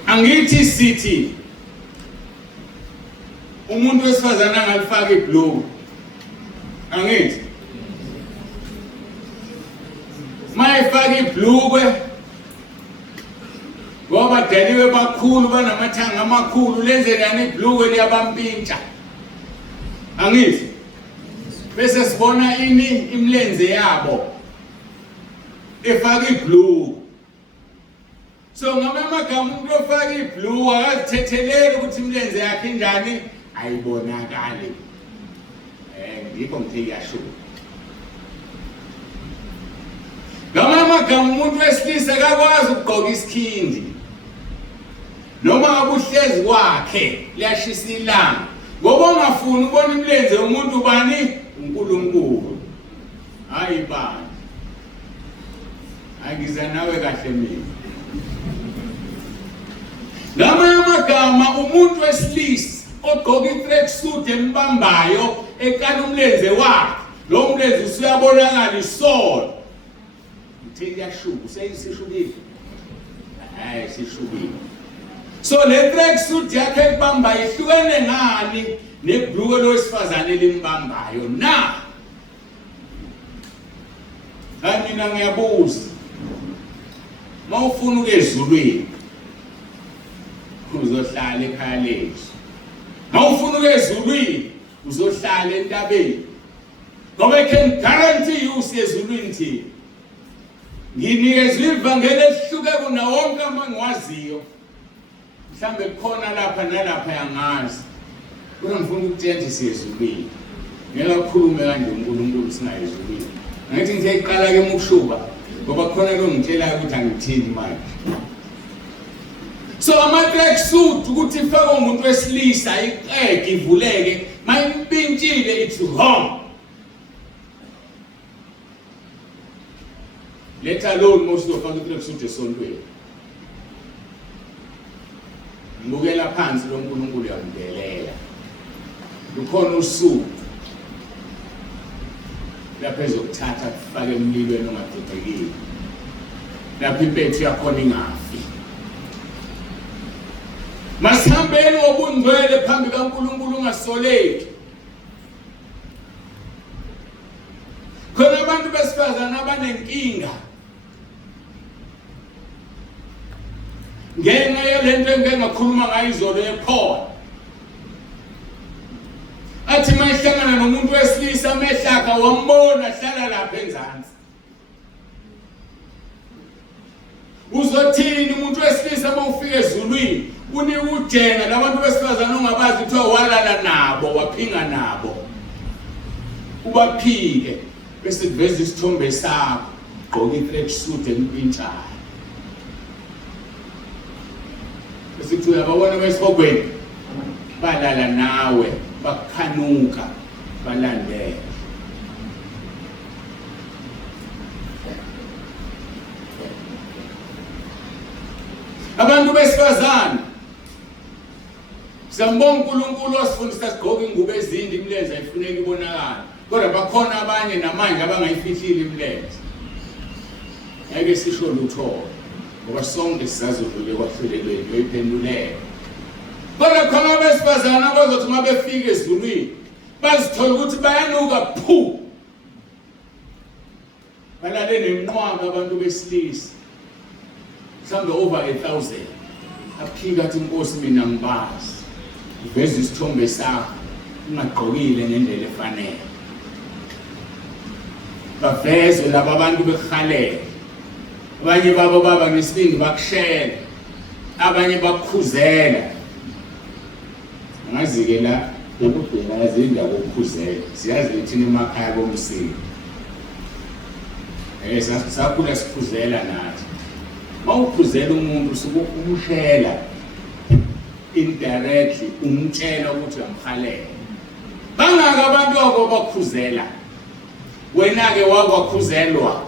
Angithi sithi umuntu wesifazane angalifaka ibhluku. Angithi mayifaka ibhluku ngoba deliwe bakhulu banamathanga amakhulu lenze yani ibhluku liyabampintsha. Angithi bese sibona imilenze yabo efaka ibhluku. So ngamagama umuntu ofaka ibhluku akazithetheleli ukuthi imilenze yakhe injani ayibonakali. Ngikho ngithi yashuka. Ngamagama umuntu wesilisa akakwazi ukugqoka isikhindi. Noma ngabe uhlezi kwakhe liyashisa ilanga. Ngoba ungafuni ukubona imilenze yomuntu bani? uNkulunkulu. Hayi bani. Angiza nawe kahle mina. Ngamagama umuntu wesilisa ogqoka i-tracksuit embambayo ekala umlenze wakhe. Lo mlenze usuyabonakala isolo. Uthi yashuka, seyisishukile. Hayi sishukile. So le tracksuit yakhe ekubambayo ihlukene ngani nebhluku lowesifazane elimbambayo na? Hayi mina ngiyabuza. Mawufuna ukuya ezulwini uzohlala ekhaya lethu. Mawufuna ukuya ezulwini uzohlala entabeni. Ngoba I can guarantee you usiya ezulwini thina. Nginikezwe ivangeli ehluke kuna wonke amangiwaziyo. Mhlambe khona lapha nalapha yangazi. Ngifuna ukutshela siyezulwini. Ngeke ukukhulume kanje uNkulunkulu singayezulwini. Ngathi ngiyayiqala ke ukushuba ngoba khona lo ngitshela ukuthi angithini manje. So ama-tracksuit ukuthi ifake umuntu wesilisa iqege ivuleke mayimpintshile it's wrong. Let alone most of the tracksuit esontweni. Ngibukela phansi lo uNkulunkulu yamdelela. Lukhona usuku lapho ezokuthatha kufake emlilweni ongadedekile. Lapho impethu yakhona ingafi. Masihambeni ngobungcwele phambi kaNkulunkulu ungasoleki. Khona abantu besifazane abanenkinga. Ngenxa yalento engeke ngakhuluma ngayo izolo ekhona. athi mayihlangana nomuntu wesilisa amehlaka wambona hlala lapha enzansi. Uzothini umuntu wesilisa mawufika ezulwini unika ujenga labantu besifazana ongabazi kuthiwa walala nabo waphinga nabo. Ubaphike bese kuveza isithombe sakho ugqoka i-track suit empintshayo. Bese kuthi uyababona besifogweni balala nawe bakhanuka balandela. Abantu besifazana siyambonga uNkulunkulu osifundisa sigqoke ingubo ezinde imilenze ayifuneki ibonakala. Kodwa bakhona abanye namanje abangayifihlile imilenze. Ngeke sisho lutho ngoba sonke sizazodlule kwahlelelweni uyiphenduleke. Kodwa khona abesifazana abazothi uma befika ezulwini bazithola ukuthi bayanuka phu. Balale neminqwanga abantu besilisa. Mhlawumbe over 1,000. Aphika athi Nkosi mina ngibazi. Uveza isithombe sakho ungagqokile ngendlela efanele. Bavezwe laba abantu bekhalele. Abanye babo baba ngesibindi bakushela. Abanye bakukhuzela. Ngazi-ke la ukubheka yazinda kokukhuzela. Siyazi thina emakhaya bomsini. Sakhula sikhuzela nathi. Mawukhuzela umuntu usuke umshela indirectly umtshela ukuthi uyamkhalela. Bangaka abantu abakhuzela. Wena ke wakwakhuzelwa.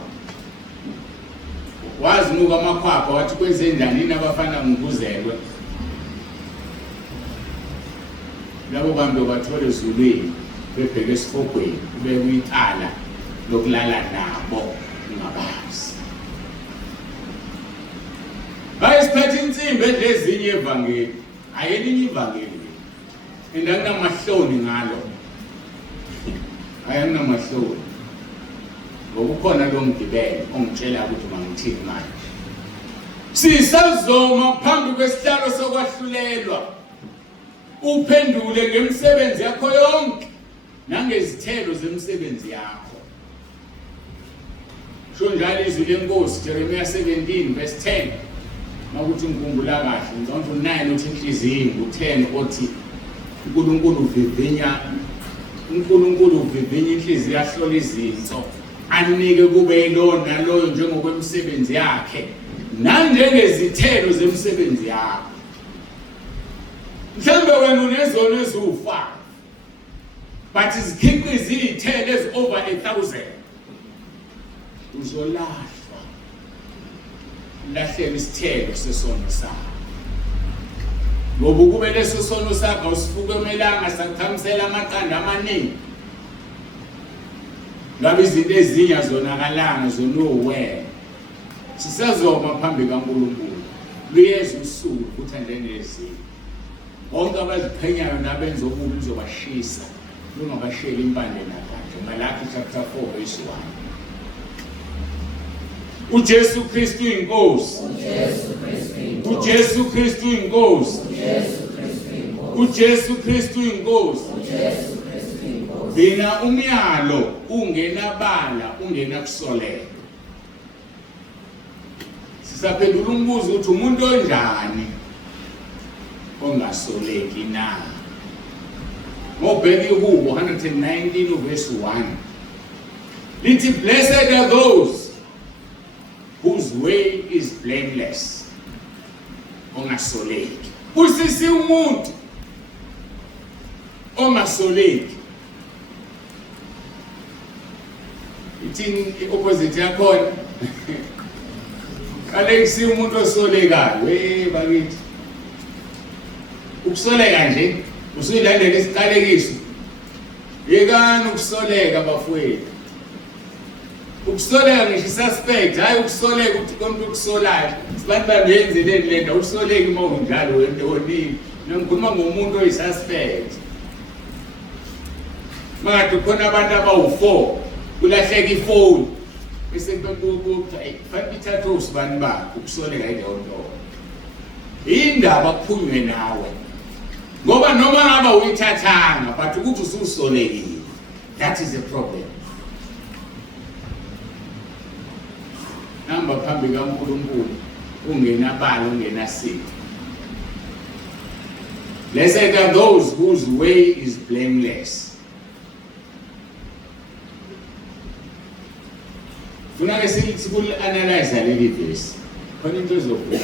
Wazi nuka amakhwapha wathi kwenze njani nabafana ngikuzelwe. Labo bantu bathola ezulwini bebheke esifogweni kube kuyithala lokulala nabo ungabazi. Bayisiphethe insimbi ezinye evangeli. Ayelinye ivangeli. Endanginamahloni ngalo. Ayanginamahloni. Ngokukhona lo mgibelo ongitshela ukuthi mangithini manje. Sisazoma phambi kwesihlalo sokwahlulelwa. Uphendule ngemisebenzi yakho yonke nangezithelo zemisebenzi yakho. Sho njalo izwi leNkosi Jeremiah 17 verse 10. Makuthi ngikhumbula kahle ngizonto 9 uthi inhliziyo u10 othi uNkulunkulu uvivinya inhliziyo yahlola izinto anike kube yilo naloyo njengokwemisebenzi yakhe nanjengezithelo zemisebenzi yakho. Mhlambe wena unezono eziwu5 but izikhiqizi izithelo ezi over 1,000 uzolahlwa. Lahlela isithelo sesono sakho. Ngoba kube leso sono sakho usifuke emelanga sakuthamisela amaqanda amaningi. Ngabe izinto ezinye azonakalanga zonowhere. Sisazoma phambi kaNkulunkulu. Luyeza usuku futhi andenezi. Bonke abaziqhenyayo nabenza okubi uzobashisa. Lungabashela impande nakanje. Malaki chapter 4 verse 1. uJesu Kristu inkosi. uJesu Kristu inkosi. uJesu Kristu inkosi. Bina umyalo ungenabala ungenakusoleka. Sisaphendula umbuzo ukuthi umuntu onjani ongasoleki na. Ngobheka iHubo 119 verse 1. Lithi blessed are those whose way is blameless. Ongasoleki. Usisi umuntu ongasoleki. Ithi opposite yakhona. Alexi umuntu osolekayo. Bakithi. Ukusoleka nje usuyilandela isiqalekiso. Yekani ukusoleka bafowethu. Ukusoleka ngisho suspect hayi ukusoleka ukuthi konke ukusolayo. Sibantu bayenzeleni lento ukusoleka uma unjalo wentoni. Ngikhuluma ngomuntu oyisuspect. Manje khona abantu abawu4 kulahleka ifoni. Bese kuthi fanele ithathe usibani bakho ukusoleka into. Indaba kuphunywe nawe. Ngoba noma ngaba uyithathanga but ukuthi ususolekile, that is the problem. Namba phambi kaNkulunkulu ungenabalo ungenasiko. Blessed are those whose way is blameless. Funeka sikul-analyze leli verse. Khona into ezovuka.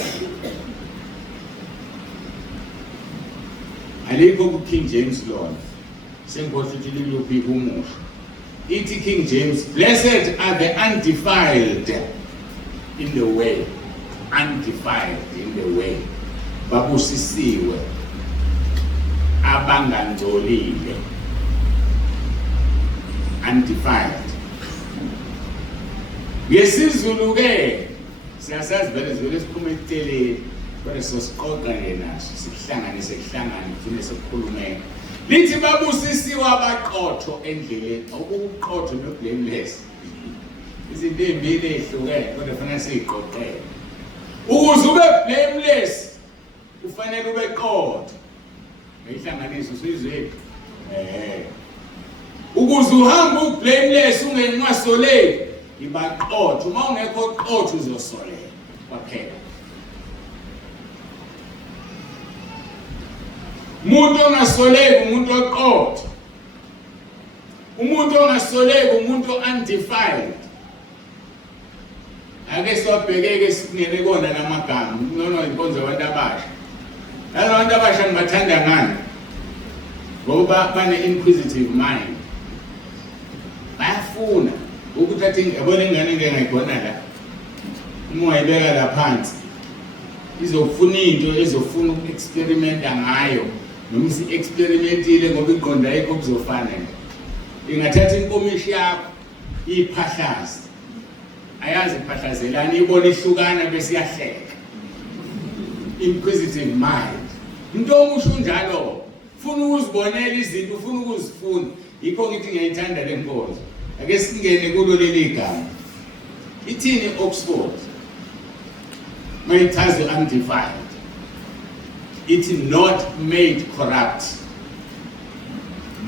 Alikho ku-King James Lona. Sengikhohle ukuthi liluphi umusho. Ithi King James, blessed are the undefiled in the way. Undefiled in the way. Babusisiwe. Abangangcolile. Undefiled. Ngesizulu ke siyasazi vele siphuma eteleni kodwa sosiqoqa naso sihlanganise kuthine sokukhulumela. Lithi babusisiwe abaqotho endleleni. Ukuqotho no blameless. Izinto ezimbili ezihlukene kodwa fanele siziqoqele. Ukuze ube blameless kufanele ube qotho. Ngihlanganisa usizwe. Ukuze uhambe ublameless ungenqasoleki ibaqotho. Uma ungekho qotho uzosoleka kwaphela. Umuntu ongasoleki umuntu oqotho. Umuntu ongasoleki umuntu undefiled. Ake sobhekeke singene kona namagama noma inkonzo yabantu abasha. Abantu abasha ngibathanda ngani? Ngoba bane inquisitive mind. Bayafuna ukuthatha yabona ingane engekho la. Uma uyibeka la phansi izofuna into ezofuna ukuexperimenta ngayo. Noma si-experimentile ngoba iqonda ayikho kuzofana nje. Ingathatha inkomishi yakho iphahlaza. Ayazi iphahlazelana ibona ihlukana bese iyahleka. Inquisitive mind. Into omusho njalo. Ufuna ukuzibonela izinto, ufuna ukuzifunda. Yikho ngithi ngiyayithanda le nkonzo. Ake singene kulo leli gama. Ithini Oxford? Mayichaze undefiled. It's not made corrupt.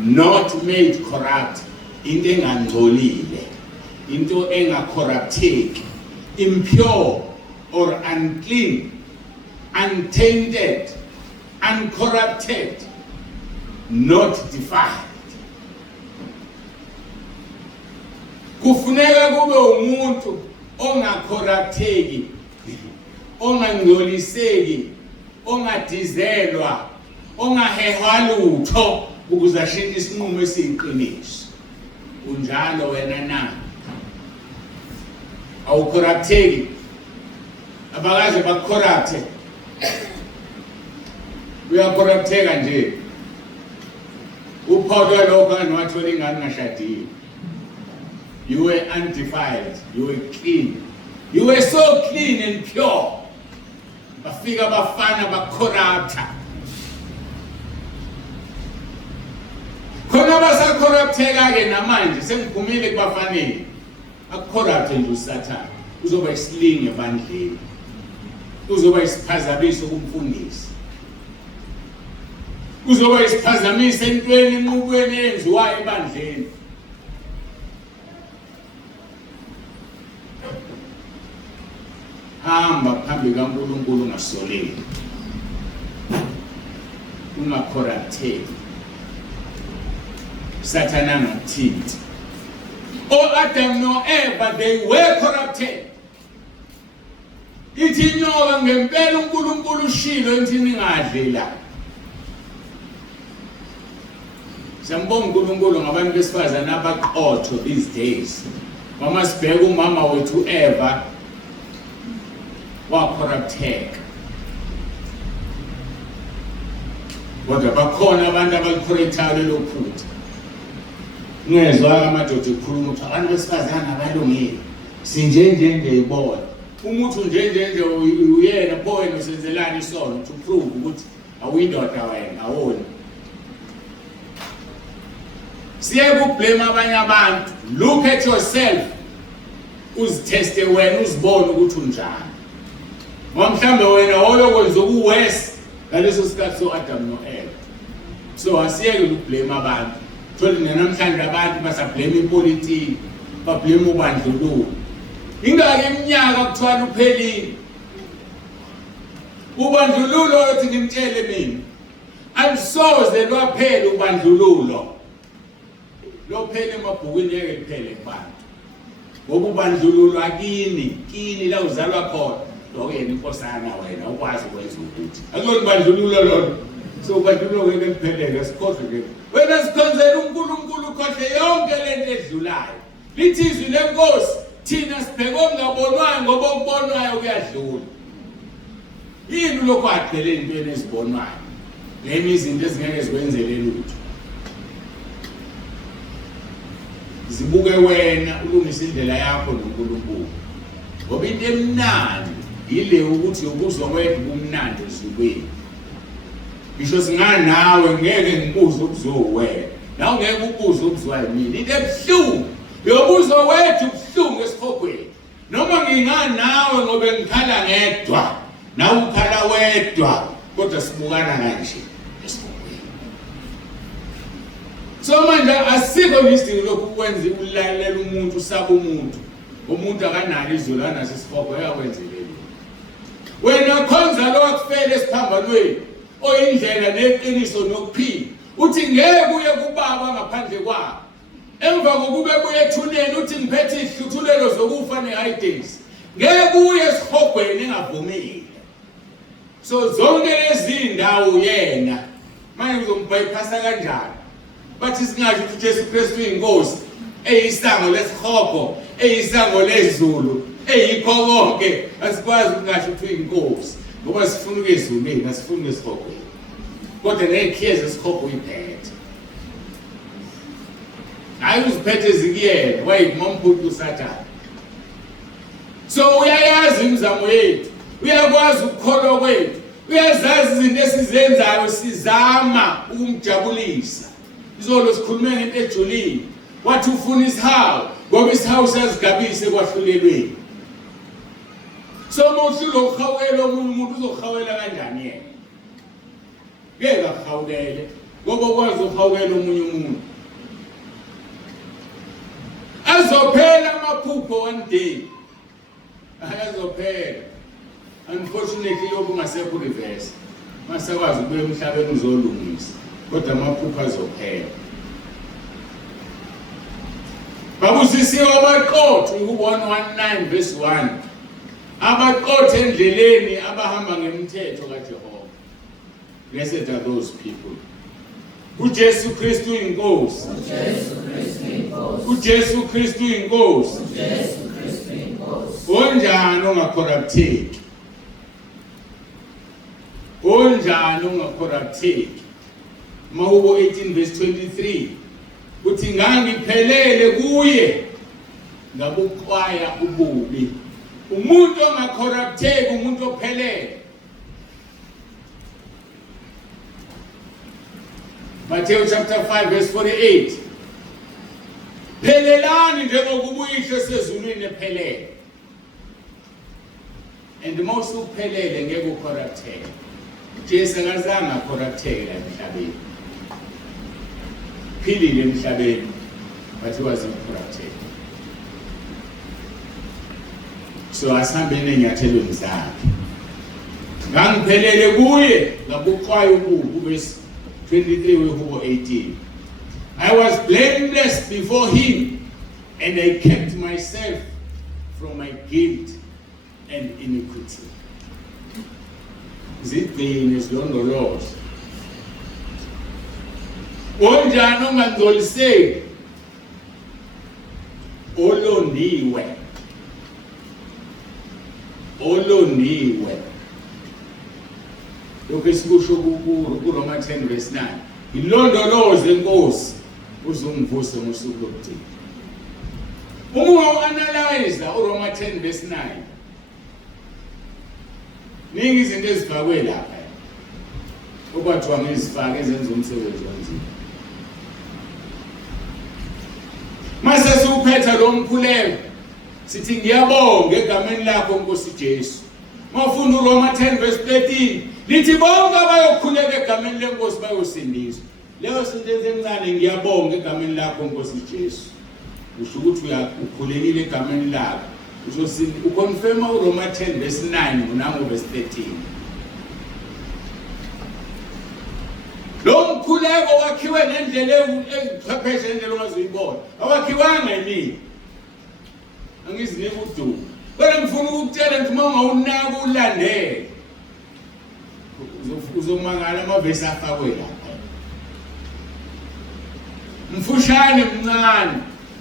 Not made corrupt. Into engangcolile. Into engacorrupteki. Impure or unclean. Untainted. Uncorrupted. Not defiled. Kufuneka kube umuntu ongacorrupteki. Ongangcoliseki. Ongadizelwa, ongahehwa lutho ukuze ashintshe isinqumo esiyiqiniso. Unjalo wena na. Awucorrupteki. Abakaze bacorrupte. Uyacorrupteka nje. Uphodo lokho anwathola ingane ngashadile. You were undefiled, you were clean. You were so clean and pure. Bafika bafana bacorrupta. Khona basacorrupteka ke namanje sengiphumile kubafanele. Akucorrupte nje uSathane. Uzoba isilinge ebandleni. Uzoba isiphazamiso kumfundisi. Uzoba isiphazamiso entweni enqubweni eyenziwayo ebandleni. Hamba phambi kaNkulunkulu ungasoleki. Ungacorrupteki. Sathane angathinti. Adam no Eva, they were corrupted. Ithi inyoka ngempela uNkulunkulu ushilo enthini ngadle la. Siyambonga uNkulunkulu ngabantu besifazana abaqotho these days. Mama sibheka umama wethu Eva wacorrupteka. Kodwa bakhona abantu abalicorrectayo lophutha. Ngezwa amadoda ekhuluma ukuthi abantu besifazana abalungile. Sinjenje ibona. Umuntu njenje uyena boyena usenzelana isono to prove ukuthi awuyindoda wena awona. Siyeke ukublame abanye abantu. Look at yourself. Uziteste wena uzibone ukuthi unjani. Mhlawumbe wena olokwenza okuwese ngaleso sikhathi so Adam no Eva. So asiyeke ukublame abantu. Thola namhlanje abantu basablame ipolitiki, bablame ubandlululo. Ingake iminyaka kuthwala uphelile. Ubandlululo othi ngimtshele mina. Alisoze lwaphela ubandlululo. Lophele emabhukwini yeke liphele kubantu. Ngoba ubandlululo akini, kini la uzalwa khona. Lokuyena inkosana wena ukwazi ukwenza ukuthi. Akulona ubandlululo lona. So ubandlululo ngeke liphelele sikhohle ke. Wena sikhonzela uNkulunkulu ukhohle yonke lento edlulayo. Lithi izwi lenkosi thina sibheke ongabonwayo ngoba okubonwayo kuyadlula. Yini lokho aqhele into ezibonwayo? Lemi izinto ezingeke zikwenzele lutho. Zibuke wena ulungisa indlela yakho noNkulunkulu. Ngoba into emnandi ile ukuthi ukuzowedwa kumnandi ezulwini. Ngisho singana nawe ngeke ngibuze ukuzowena. Nawe ngeke ubuze ukuzwa yini. Into ebuhlungu yobuzo wethu ubuhlungu esikhogweni. Noma ngingana nawe ngoba ngikhala ngedwa. Nawe ukhala wedwa kodwa sibukana kanje esikhogweni. So manje asikho isidingo lokukwenza ulalela umuntu usaba umuntu akanalo izolo anaso isikhogwe yakwenzeleni. Wena khonza lo akufele esiphambanweni oyindlela neqiniso nokuphila. Uthi ngeke uye kubaba ngaphandle kwakho. Emva kokube buye ethuneni uthi ngiphethe ihluthulelo zokufa neHades. Ngeke uye esikhogweni engavumile. So zonke lezi ndawo yena manje uzombypassa kanjani? Bathi singathi uJesu Kristu inkosi eyisango lesikhoko, eyisango lezulu, eyikho konke asikwazi ukungasho ukuthi inkosi ngoba sifuna ukezulwini asifuni esikhogweni. Kodwa nekhiyeze esikhoko uyiphethe. Hayi uziphethe zikuyena wayimomphuthu uSathane. So uyayazi imizamo yethu, uyakwazi ukukholwa kwethu, uyazazi izinto esizenzayo sizama ukumjabulisa. Izolo sikhulume ngento ejulile. Wathi ufuna isihawu ngoba isihawu siyazigabise kwahlulelweni. So mawuhlulo ukhawela umuntu uzokhawela kanjani yena? Ngeke akhawukele ngoba ukwazi ukhawukela omunye umuntu. Azophela amaphupho one day. Ayazophela. Unfortunately lokhu ngasekho reverse. Masakwazi ukubuya emhlabeni uzolungisa. Kodwa amaphupho azophela. Babusisiwe abaqotho ku-119 verse 1. Abaqotho endleleni abahamba ngemithetho kaJehova. Blessed are those people. uJesu Kristu inkosi. uJesu Kristu inkosi. Onjani ongacorrupteki? Onjani ongacorrupteki? Mahubo 18 verse 23. Uthi ngangiphelele kuye ngabuqwaya ububi. Umuntu ongacorrupteki, umuntu ophelele. Matthew chapter 5 verse 48. Phelelani njengokuba uyihlo sezulwini ephelele. And most uphelele ngeke ucorrupteke. Jesu akazange acorrupteke la emhlabeni. Philile emhlabeni but he was incorrupted. So asihambeni enyathelweni zakhe. Ngangiphelele kuye ngabuqwayo ububi verse 23 weHubo 18. I was blameless before him and I kept myself from my guilt and iniquity. Zigcine zilondoloze. Onjani ongangcoliseki? Olondiwe. Olondiwe. Lokhu esikusho kuRoma 10 verse 9. Ilondoloze inkosi uzungivuse ngosuku lokugcina. Uma uanalyze uRoma 10 verse 9. Ningi izinto ezifakwe lapha. Okwathiwa ngizifake ezenza umsebenzi onzima. Mase siuphetha lo mkhuleko sithi ngiyabonga egameni lakho Nkosi Jesu. Mafunda uRoma 10 verse 13 lithi bonke abayokhuleka egameni lenkosi bayosindiswa. leyo sentence encane ngiyabonga egameni lakho Nkosi Jesu. Usho ukuthi ukhulekile egameni lakho. Usho uconfirma uRoma 10 verse 9 nango verse 13. Lo mkhuleko wakhiwe nendlela ezichwepheshe endlela ongazuyibona. Awakhiwanga yini? Angizinike udumo. Kodwa ngifuna ukukutshela ukuthi uma ungawunaka ulandele uzomangala amavesi afakwe lapha. Mfushane mncane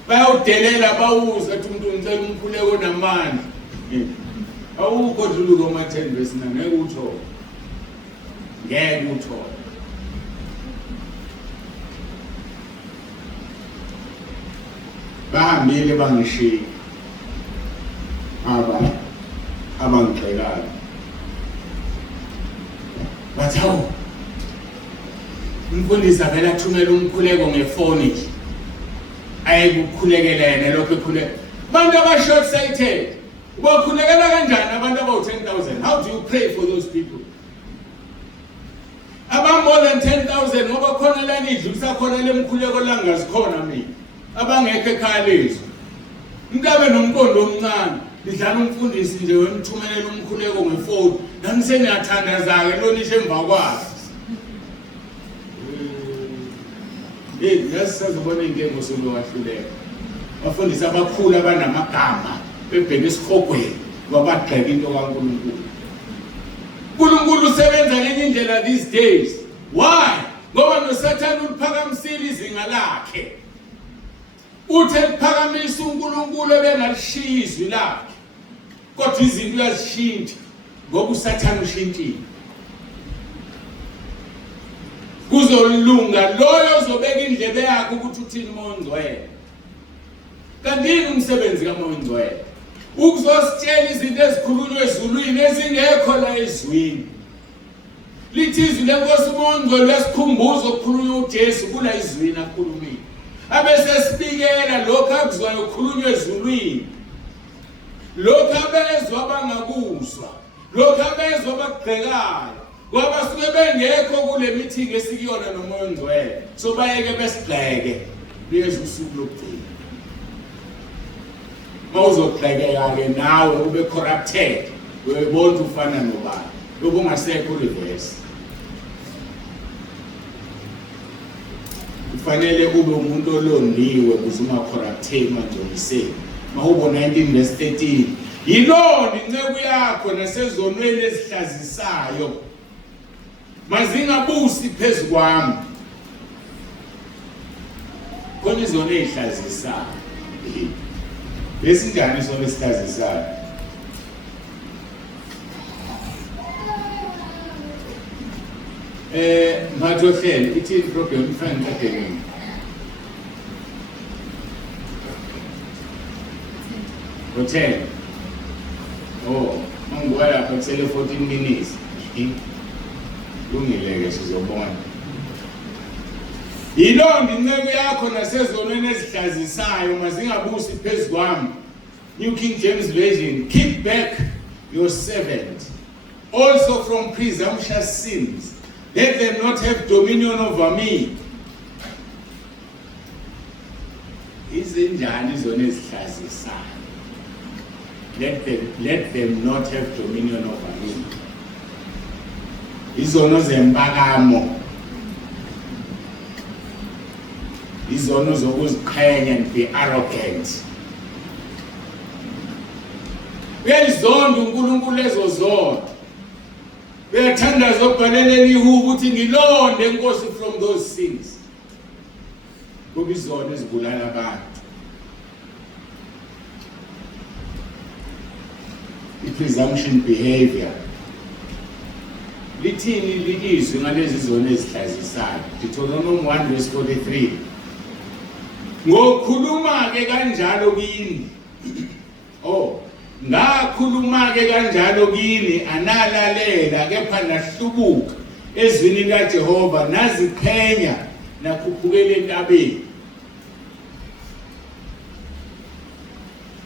bayawudelela bawuza ukuthi umuntu uncela umkhuleko namandla. Awukho dlula uRoma 10 verse 9 ngeke uthole. Ngeke uthole. Bahambile bangishiya abangixelayo bathi hawu umfundisi avela athumela umkhuleko ngefoni nje ayekukhulekela yena lokho ekhuleka abantu aba short sighted ubakhulekela kanjani abantu aba 10,000 how do you pray for those people aba more than 10,000 ngoba khona lana idlu kusakhona lemkhuleko la ngazikhona mina abangekho ekhaya lezo Ngabe nomqondo omncane lidlala umfundisi nje wemthumelela umkhuleko ngefoni nami seniyathandazake lonishe emva kwakhe yasizobona ingengo solowahluleka bafundisi abakhulu abanamagama bebheke esihogweni wabagxeka into kaNkulunkulu uNkulunkulu usebenza ngenye indlela these days why ngoba noSathane uliphakamisile izinga lakhe uthe kuphakamisa uNkulunkulu ebengalishiywa izwi lakhe kodwa izinto uyazishintsha ngoba uSathane ushintshile kuzolunga loyo ozobeka indlebe yakhe ukuthi uthini moNgcwele kanti yini umsebenzi kaMoNgcwele ukuzositshela izinto ezikhulunywa ezulwini ezingekho la ezwini lithi izwi leNkosi uMoNgcwele lesikhumbuzo okukhulunywa uJesu kula izwini akhulumile abese sibikela lokho akuzwayo ukukhulunywa ezulwini lokho abezwa abangakuzwa lokho abezwa abagxekayo ngoba suke bengekho kule meeting esikuyona noMoNgcwele so bayeke besigxeke lezi usuku lokugcina mawuzogxekeka ke nawe ube corrupted uyabona ufana nobani lobo ungasekho reverse kufanele ube umuntu olondiwe ukuze ungacorrupted manje uyiseni mawubona 19 verse 13 yilona incebo yakho nasezonweni ezihlazisayo mazingabusi phezukwami khona izona ezihlazisayo lesinjani isona esihlazisayo Matho hlele ithi problem ifana ngadeni hotel mangwala kusele 14 minutes lungileke sizobona yilona incebo yakho nasezonweni ezihlazisayo mazingabusi phezukwami New King James Version keep back your servant also from presumptuous sins let them not have dominion over me izinjani izona ezihlazisayo let them not have dominion over me izono zempakamo izono zokuziqhenya and be arrogant uyayizonda uNkulunkulu ezozonda uyathandaza ukubhalela ihubo ukuthi ngilonde enkosi from those sins kuba izono ezibulala abantu i-presumption behavior lithini lizwi ngalezi zono ezihlazisayo Deuteronomy 1 verse 43 ngokhuluma ke kanjalo kini ngakhuluma ke kanjalo kini analalela kepha nahlubuka ezwini kaJehova naziqhenya nakhuphukela entabeni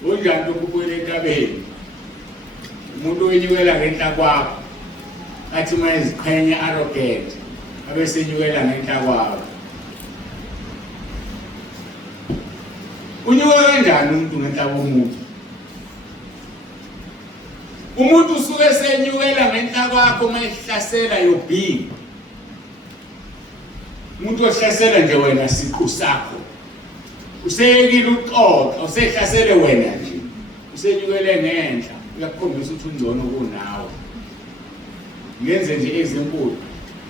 unjani ukhuphukela entabeni umuntu wenyukela ngenhla kwakho athi mayeziqhenya arrogant abesenyukela ngenhla kwakho unyuka kanjani umuntu ngenhlaba yomuntu? Umuntu usuke senyukela ngenhlaba yakho mayihlasela yobhinga. Umuntu ohlasela nje wena siqu sakho. Useyekile uxoxa, usehlasele wena nje. Usenyukele ngenhla, uyakukhombisa ukuthi ungcono kunawe. Ngenze nje ezinkulu.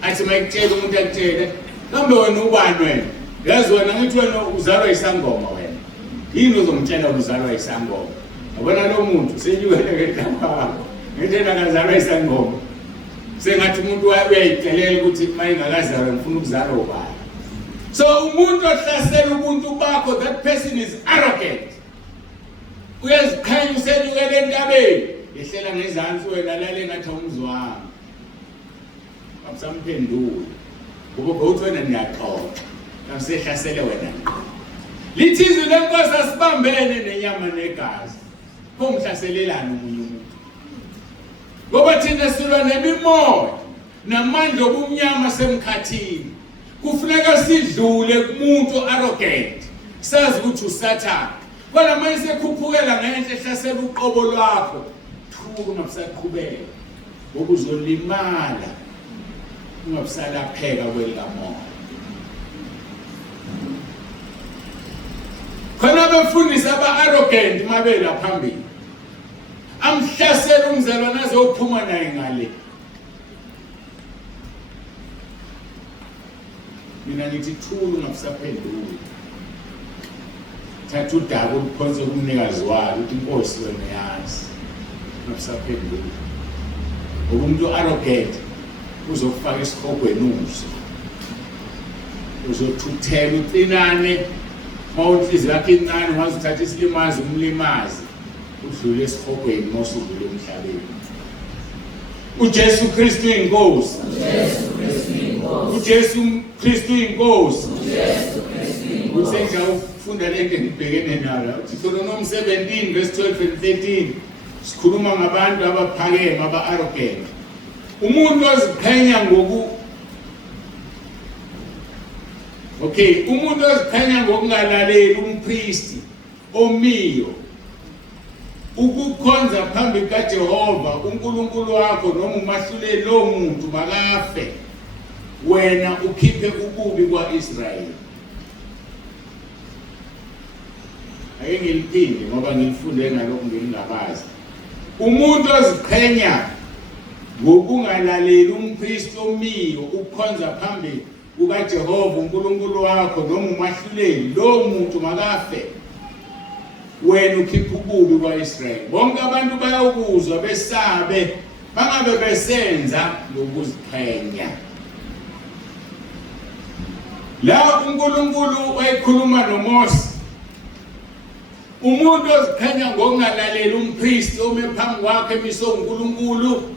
Athi mayikutshela umuntu akutshela, kambe wena ubani wena? Yazi wena ngithi wena uzalwa isangoma wena. Yini uzomtshela uzalwa isangoma? Yabona lo muntu senyukele ngenhlaba. Ngithena ngazalwa isangoma. Sengathi umuntu uyayicelela ukuthi mayingakazalwa ngifuna ukuzalwa ubani. So umuntu ohlasela ubuntu bakho, that person is arrogant. Uyazikhanya usenyukele entabeni, yehlela ngezansi wena lale ngathi umzwanga. Akusamphenduli. Ngoba uthi wena niyaxoxa. Kamsehlasele wena. Lithi izwi lenkosi asibambene nenyama negazi. Komhlaselelana umunye umuntu. Ngoba thina silwa nemimoya namandla obumnyama semkhathini. Kufuneka sidlule kumuntu arrogant. Sazi ukuthi uSathane. Kodwa manje sekhuphukela ngenhle ehlasela uqobo lwakho. Thuku ungabusaqhubeka. Ngokuzolimala. Ungabusalapheka kwelikamoya. Khona abafundisi aba-arrogant mabela phambili. Amhlasela umzalwane azophuma naye ngale. Mina ngithi thulu ngabusaphenduli. Thatha udaba oluphonse kumnikazi walo ukuthi inkosi wena yazi. Ngabusaphenduli. Umuntu arrogant uzokufaka isikhogweni uso. Uzothuthela uqinane. Mawunhliziyo yakhe incane wazi uthatha isilimazi umlimazi. Udlule esikhogweni mosudlule emhlabeni. uJesu Kristu inkosi. uJesu Kristu inkosi. Usenja ufunda lento ngibhekene nayo. Deuteronomy 17 verse 12 and 13. Sikhuluma ngabantu abaphakeme aba-arrogant. Umuntu oziqhenya umuntu oziqhenya ngokungalaleli umpristi omiyo. Ukukhonza phambi kaJehova uNkulunkulu wakho noma umahluleli lo muntu makafe. Wena ukhiphe ububi kwaIsrayeli. Ake ngiliphinde ngoba ngilifunde ngalokho ngingabazi. Umuntu oziqhenya ngokungalaleli umpristi omiyo ukukhonza phambi kukaJehova uNkulunkulu wakho noma umahluleli lo muntu makafe. Wena ukhipha ububi kwaIsrayeli. Bonke abantu bayawukuzwa besabe bangabe besenza lokuziqhenya. La uNkulunkulu wayekhuluma noMose. Umuntu oziqhenya ngokungalaleli umpristi ome phambi kwakhe emiswe uNkulunkulu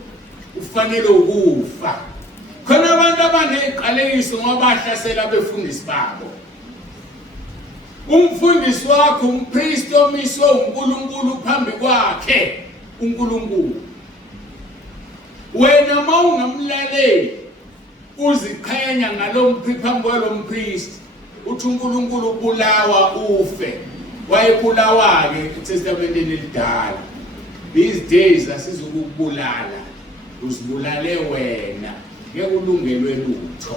ufanele ukufa. Khona abantu abaneqalekiso ngoba bahlasela abefundisi babo. Umfundisi wakho umpristi omiswe uNkulunkulu phambi kwakhe uNkulunkulu. Wena mawungamlaleli uziqhenya phambi kwalo mpristi uthi uNkulunkulu ubulawa ufe. Wayebulawa-ke eTestamenteni elidala. These days asizukubulala. Uzibulale wena. Ngeke ulungelwe lutho.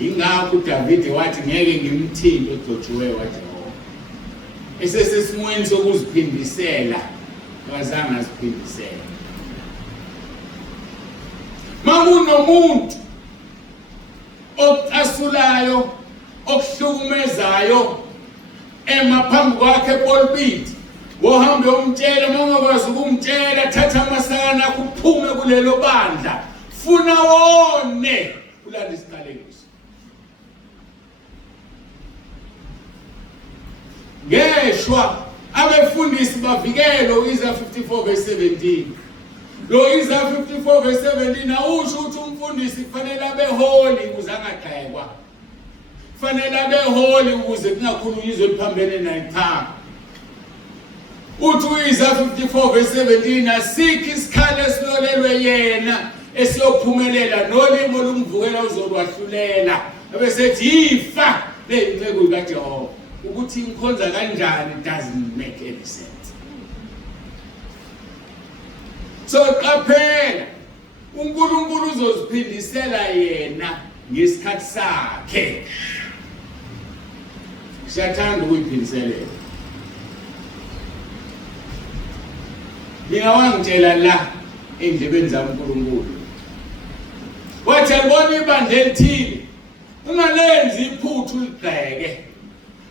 Ingakho uDavid wathi ngeke ngimthinte ogcotshiweyo waJehova. Esesesimweni sokuziphindisela, akazange aziphindisele. Makunomuntu ocasulayo, okuhlukumezayo emaphambi kwakhe ePulpit, wohambe umtshela mangakwazi ukumtshela thatha amasana kuphume kulelo bandla. Funa wone ulanda isiqalekiso. Ngeshwa abefundisi bavikelo Isaiah 54 verse 17. Lo Isaiah 54 verse 17 awusho ukuthi umfundisi kufanele abe holy ukuze angagxekwa. Kufanele abe holy ukuze kungakhulunywa izwi eliphambene naye cha. Uthi Isaiah 54 verse 17 asikho isikhalo esilolelwe yena esiyophumelela nolimo olumvukela uzolwahlulela. Abesethi yifa leyinceku kaJehova. ukuthi ngikhonza kanjani doesn't make any sense. So qaphela, uNkulunkulu uzoziphindisela yena ngesikhathi sakhe. Siyathanda ukuyiphindiselela. Mina wangitshela la endlebeni zami uNkulunkulu. Wathi alibona ibandla elithile, ungalenzi iphuthu ligqeke.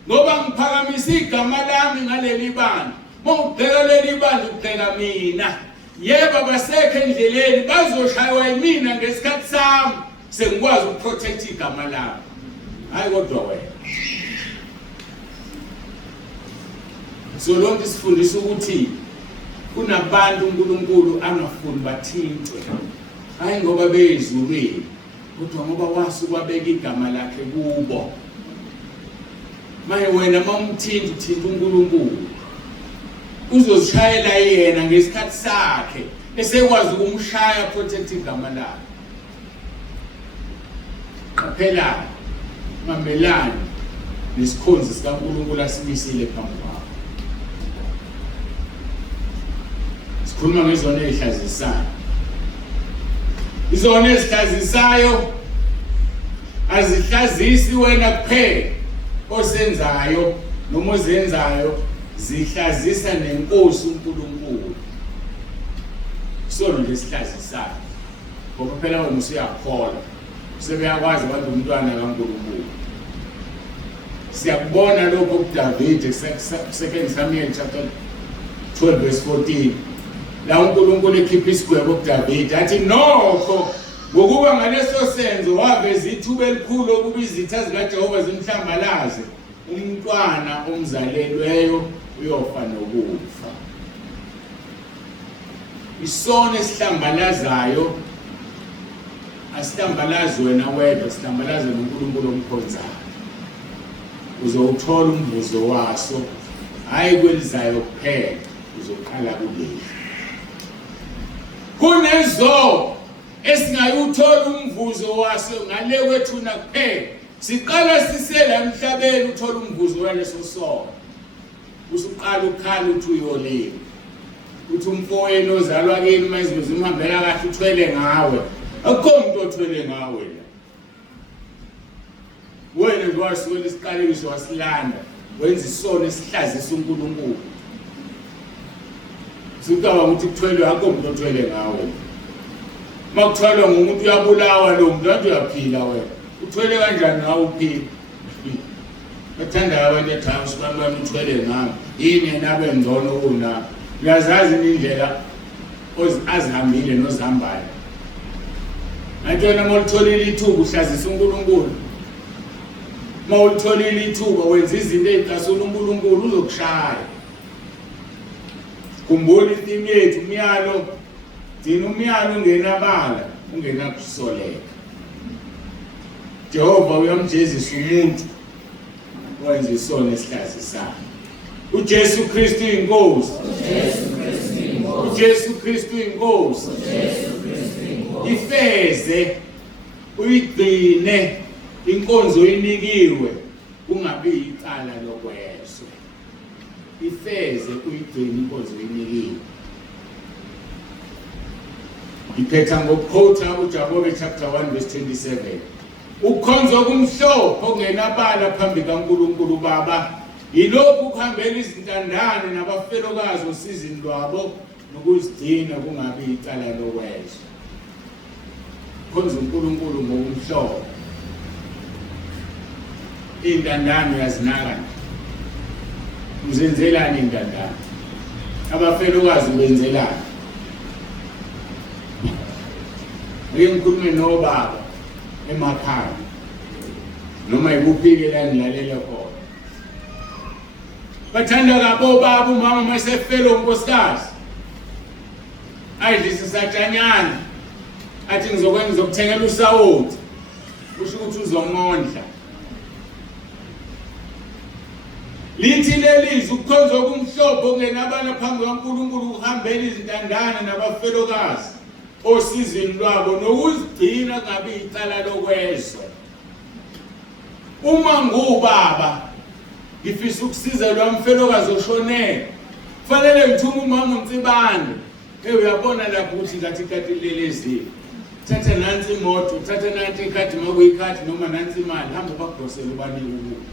Ngoba ngiphakamisa igama lami ngaleli bandla. Mawubheka leli bandla ubheka mina. Yebo abasekho endleleni bazoshaywa yimina ngesikhathi sami sengikwazi ukuprotect igama lami. Hayi kodwa wena. So lonke sifundisa ukuthi kunabantu uNkulunkulu angafuni bathintwe. Hayi ngoba beyizulwini, kodwa ngoba wasukwabeka igama lakhe kubo. Maye wena mamthinta uthinta uNkulunkulu. Uzozishayela yena ngesikhathi sakhe esekwazi ukumshaya protect igama lakhe. Qaphela mamelani nesikhonzi sikaNkulunkulu asimisile phambi kwakho. Sikhuluma ngezona ezihlazisayo. Izona ezihlazisayo azihlazisi wena kuphela osenzayo noma ozenzayo, zihlazisa nenkosi uNkulunkulu. Sona lesihlazisayo. Ngoba phela wena usuyakholwa. Sebeyakwazi abantu umntwana kaNkulunkulu. Siyakubona lokho kuDavid, 2 Samuel chapter 12 verse 14. La uNkulunkulu ekhipha isigwebo kuDavid athi nokho ngokuba ngaleso senzo waveza ithuba elikhulu ukuba izitha zikaJehova zimhlambalaze, umntwana omzalelweyo uyofa nokufa. Isona esihlambalazayo asihlambalazi wena wedwa, sihlambalaze noNkulunkulu omkhonzayo. Uzowuthola umvuzo waso, hayi kwelizayo kuphela, uzoqala kuleli. Kunezo esingayuthola umvuzo waso ngale kwethuna kuphela. Siqala sisela emhlabeni uthola umvuzo waleso sono. Usuqala ukhala uthi uyolile. Uthi umfowenu ozalwa kimi mayizinto zimhambela kahle uthwele ngawe. Akukho umuntu othwele ngawe la. Wena nje wasuke isiqalekiso wasilanda, wenza isono esihlazisa uNkulunkulu. Sicabanga ukuthi kuthwelwe akho umuntu othwele ngawe. Makuthwalwa ngumuntu uyabulawa lo muntu kanti uyaphila wena. Uthwele kanjani ngawe uphila? Bathanda abantu ekhaya bami uthwele ngami. Yini nabe ngcono kunami. Uyazazi indlela azihambile nozihambayo. Ngiyona mawulitholile ithuba uhlazisa uNkulunkulu. Mawulitholile ithuba wenza izinto ezicasula uNkulunkulu uzokushaya. Khumbula ithimi yethu umyalo, dina umyalo ungenabala, ungenakusoleka. Jehova uyamjezisa umuntu wenza isono esihlazisayo. uJesu Kristu inkosi. uJesu Kristu inkosi. Ifeze uyigcine inkonzo oyinikiwe kungabi icala lokweswe. Ifeze uyigcine inkonzo oyinikiwe. Iphetha ngokuquote uJakobe chapter 1 verse 27. Ukhonzo kumhlophe ongenabala phambi kaNkulunkulu Baba yilokhu ukuhambela izintandane nabafelokazi osizini lwabo nokuzigcina kungabi icala lokweswe. Khonza uNkulunkulu ngokumhlophe. Intandane uyazinaka. Uzenzelani intandane? Abafelokazi benzelani? Ngikhulume nobaba emakhaya noma ikuphi la nilalela khona. Bathanda kabo baba umama masefelo unkosikazi. Ayidlisa satshanyana. Athi ngizokuthengela usawoti. Kusho ukuthi uzomondla. Lithi lelizwi ukukhonza kumhlophe ongenabala phambi kaNkulunkulu uhambela izintandane nabafelokazi osizini lwabo nokuzigcina kungabi icala lokweswe. Uma ngubaba ngifisa ukusiza lo mfelokazi oshonele kufanele ngithume umama uMtsibane uyabona lapho ukuthi ngathi kati lelezi thatha nansi imoto thatha nansi ikhadi makuyikhadi noma nansi imali hamba bakudosele ubanike umuntu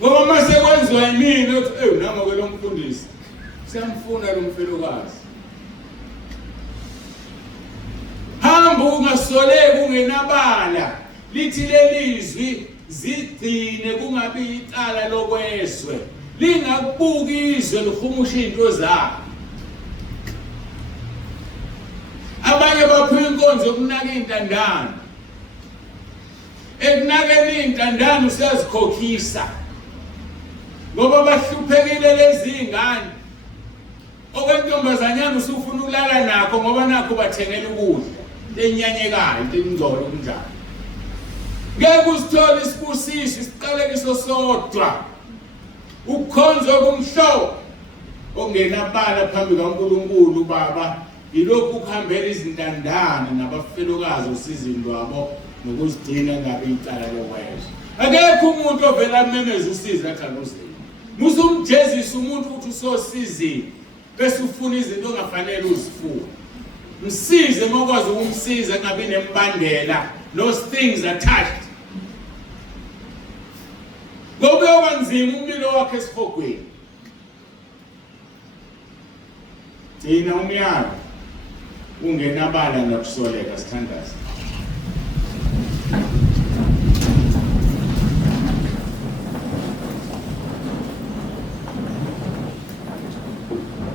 ngoba mase kwenziwa yimini uthi nama kwelo mfundisi siyamfuna lo mfelokazi hamba ungasoleki ungenabala lithi lelizwi zigcine kungabi icala lokwezwe lingakubuki izwe lihumusha into zakho abanye baphiwa inkonzo yokunaka intandane ekunakeni intandane usiyazikhokhisa ngoba bahluphekile lezi ingane okwentombazanyana usufuna ukulala nakho ngoba nakho bathengela ukudla enyanyekayo ingcolo kunjalo ngeke usithole isibusiso isiqalekiso sodwa ukukhonza kumhlobo ongenabala phambi kaNkulunkulu baba yilokhu ukuhambela izintandane nabafelokazi usizini lwabo nokuzigcina ngabe icala lokwezwa akekho umuntu ovela amemeza usizo athanduzeni musumjezisa umuntu ukuthi usosizini bese ufuna izinto ongafanele uzifune msize mokwazi ukumsiza ngabe nembandela those things attached ngoba yobanzima umlilo wakhe esihogweni gcina umyalo ungenabala nokusoleka sithandaza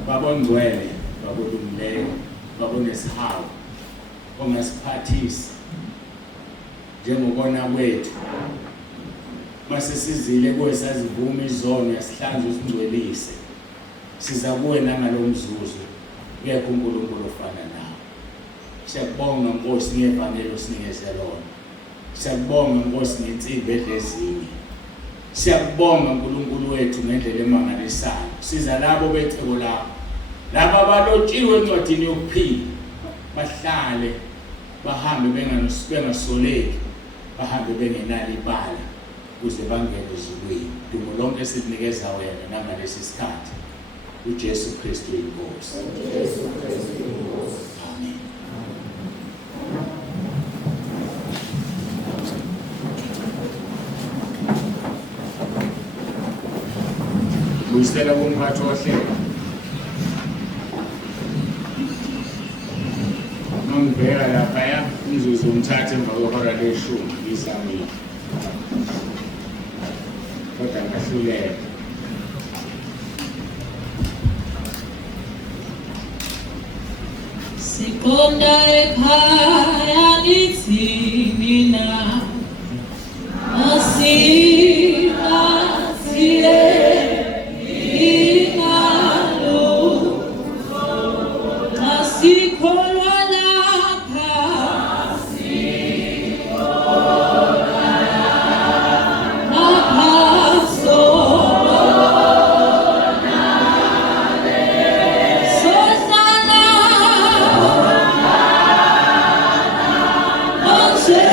babongcwele babulungileyo baboneshawu ongasiphathisa njengobona kwethu mase sizile kuwe sazivuma izono yasihlanza usingcwelise siza kuwe nangalomzuzu kuyekho uNkulunkulu ofana nawe siyakubonga Nkosi ngevangeli osinikeze lona siyakubonga Nkosi ngensimbi edlezinye siyakubonga uNkulunkulu wethu ngendlela emangalisayo siza labo becebo lakho laba abalotshiwe encwadini yokuphila bahlale bahambe bengasoleki bahambe bengenalo ibala kuze bangene ezulwini dumo lonke silinikeza wena nangalesi sikhathi uJesu Kristu inkosi amen. Buyisela kumphathi ohlelo ngibheka laphaya umzuzu umthathe emva kwehora leshumi izamile kodwa ngahluleka siqonda ekhaya nithini na asiye ingalo asikholwa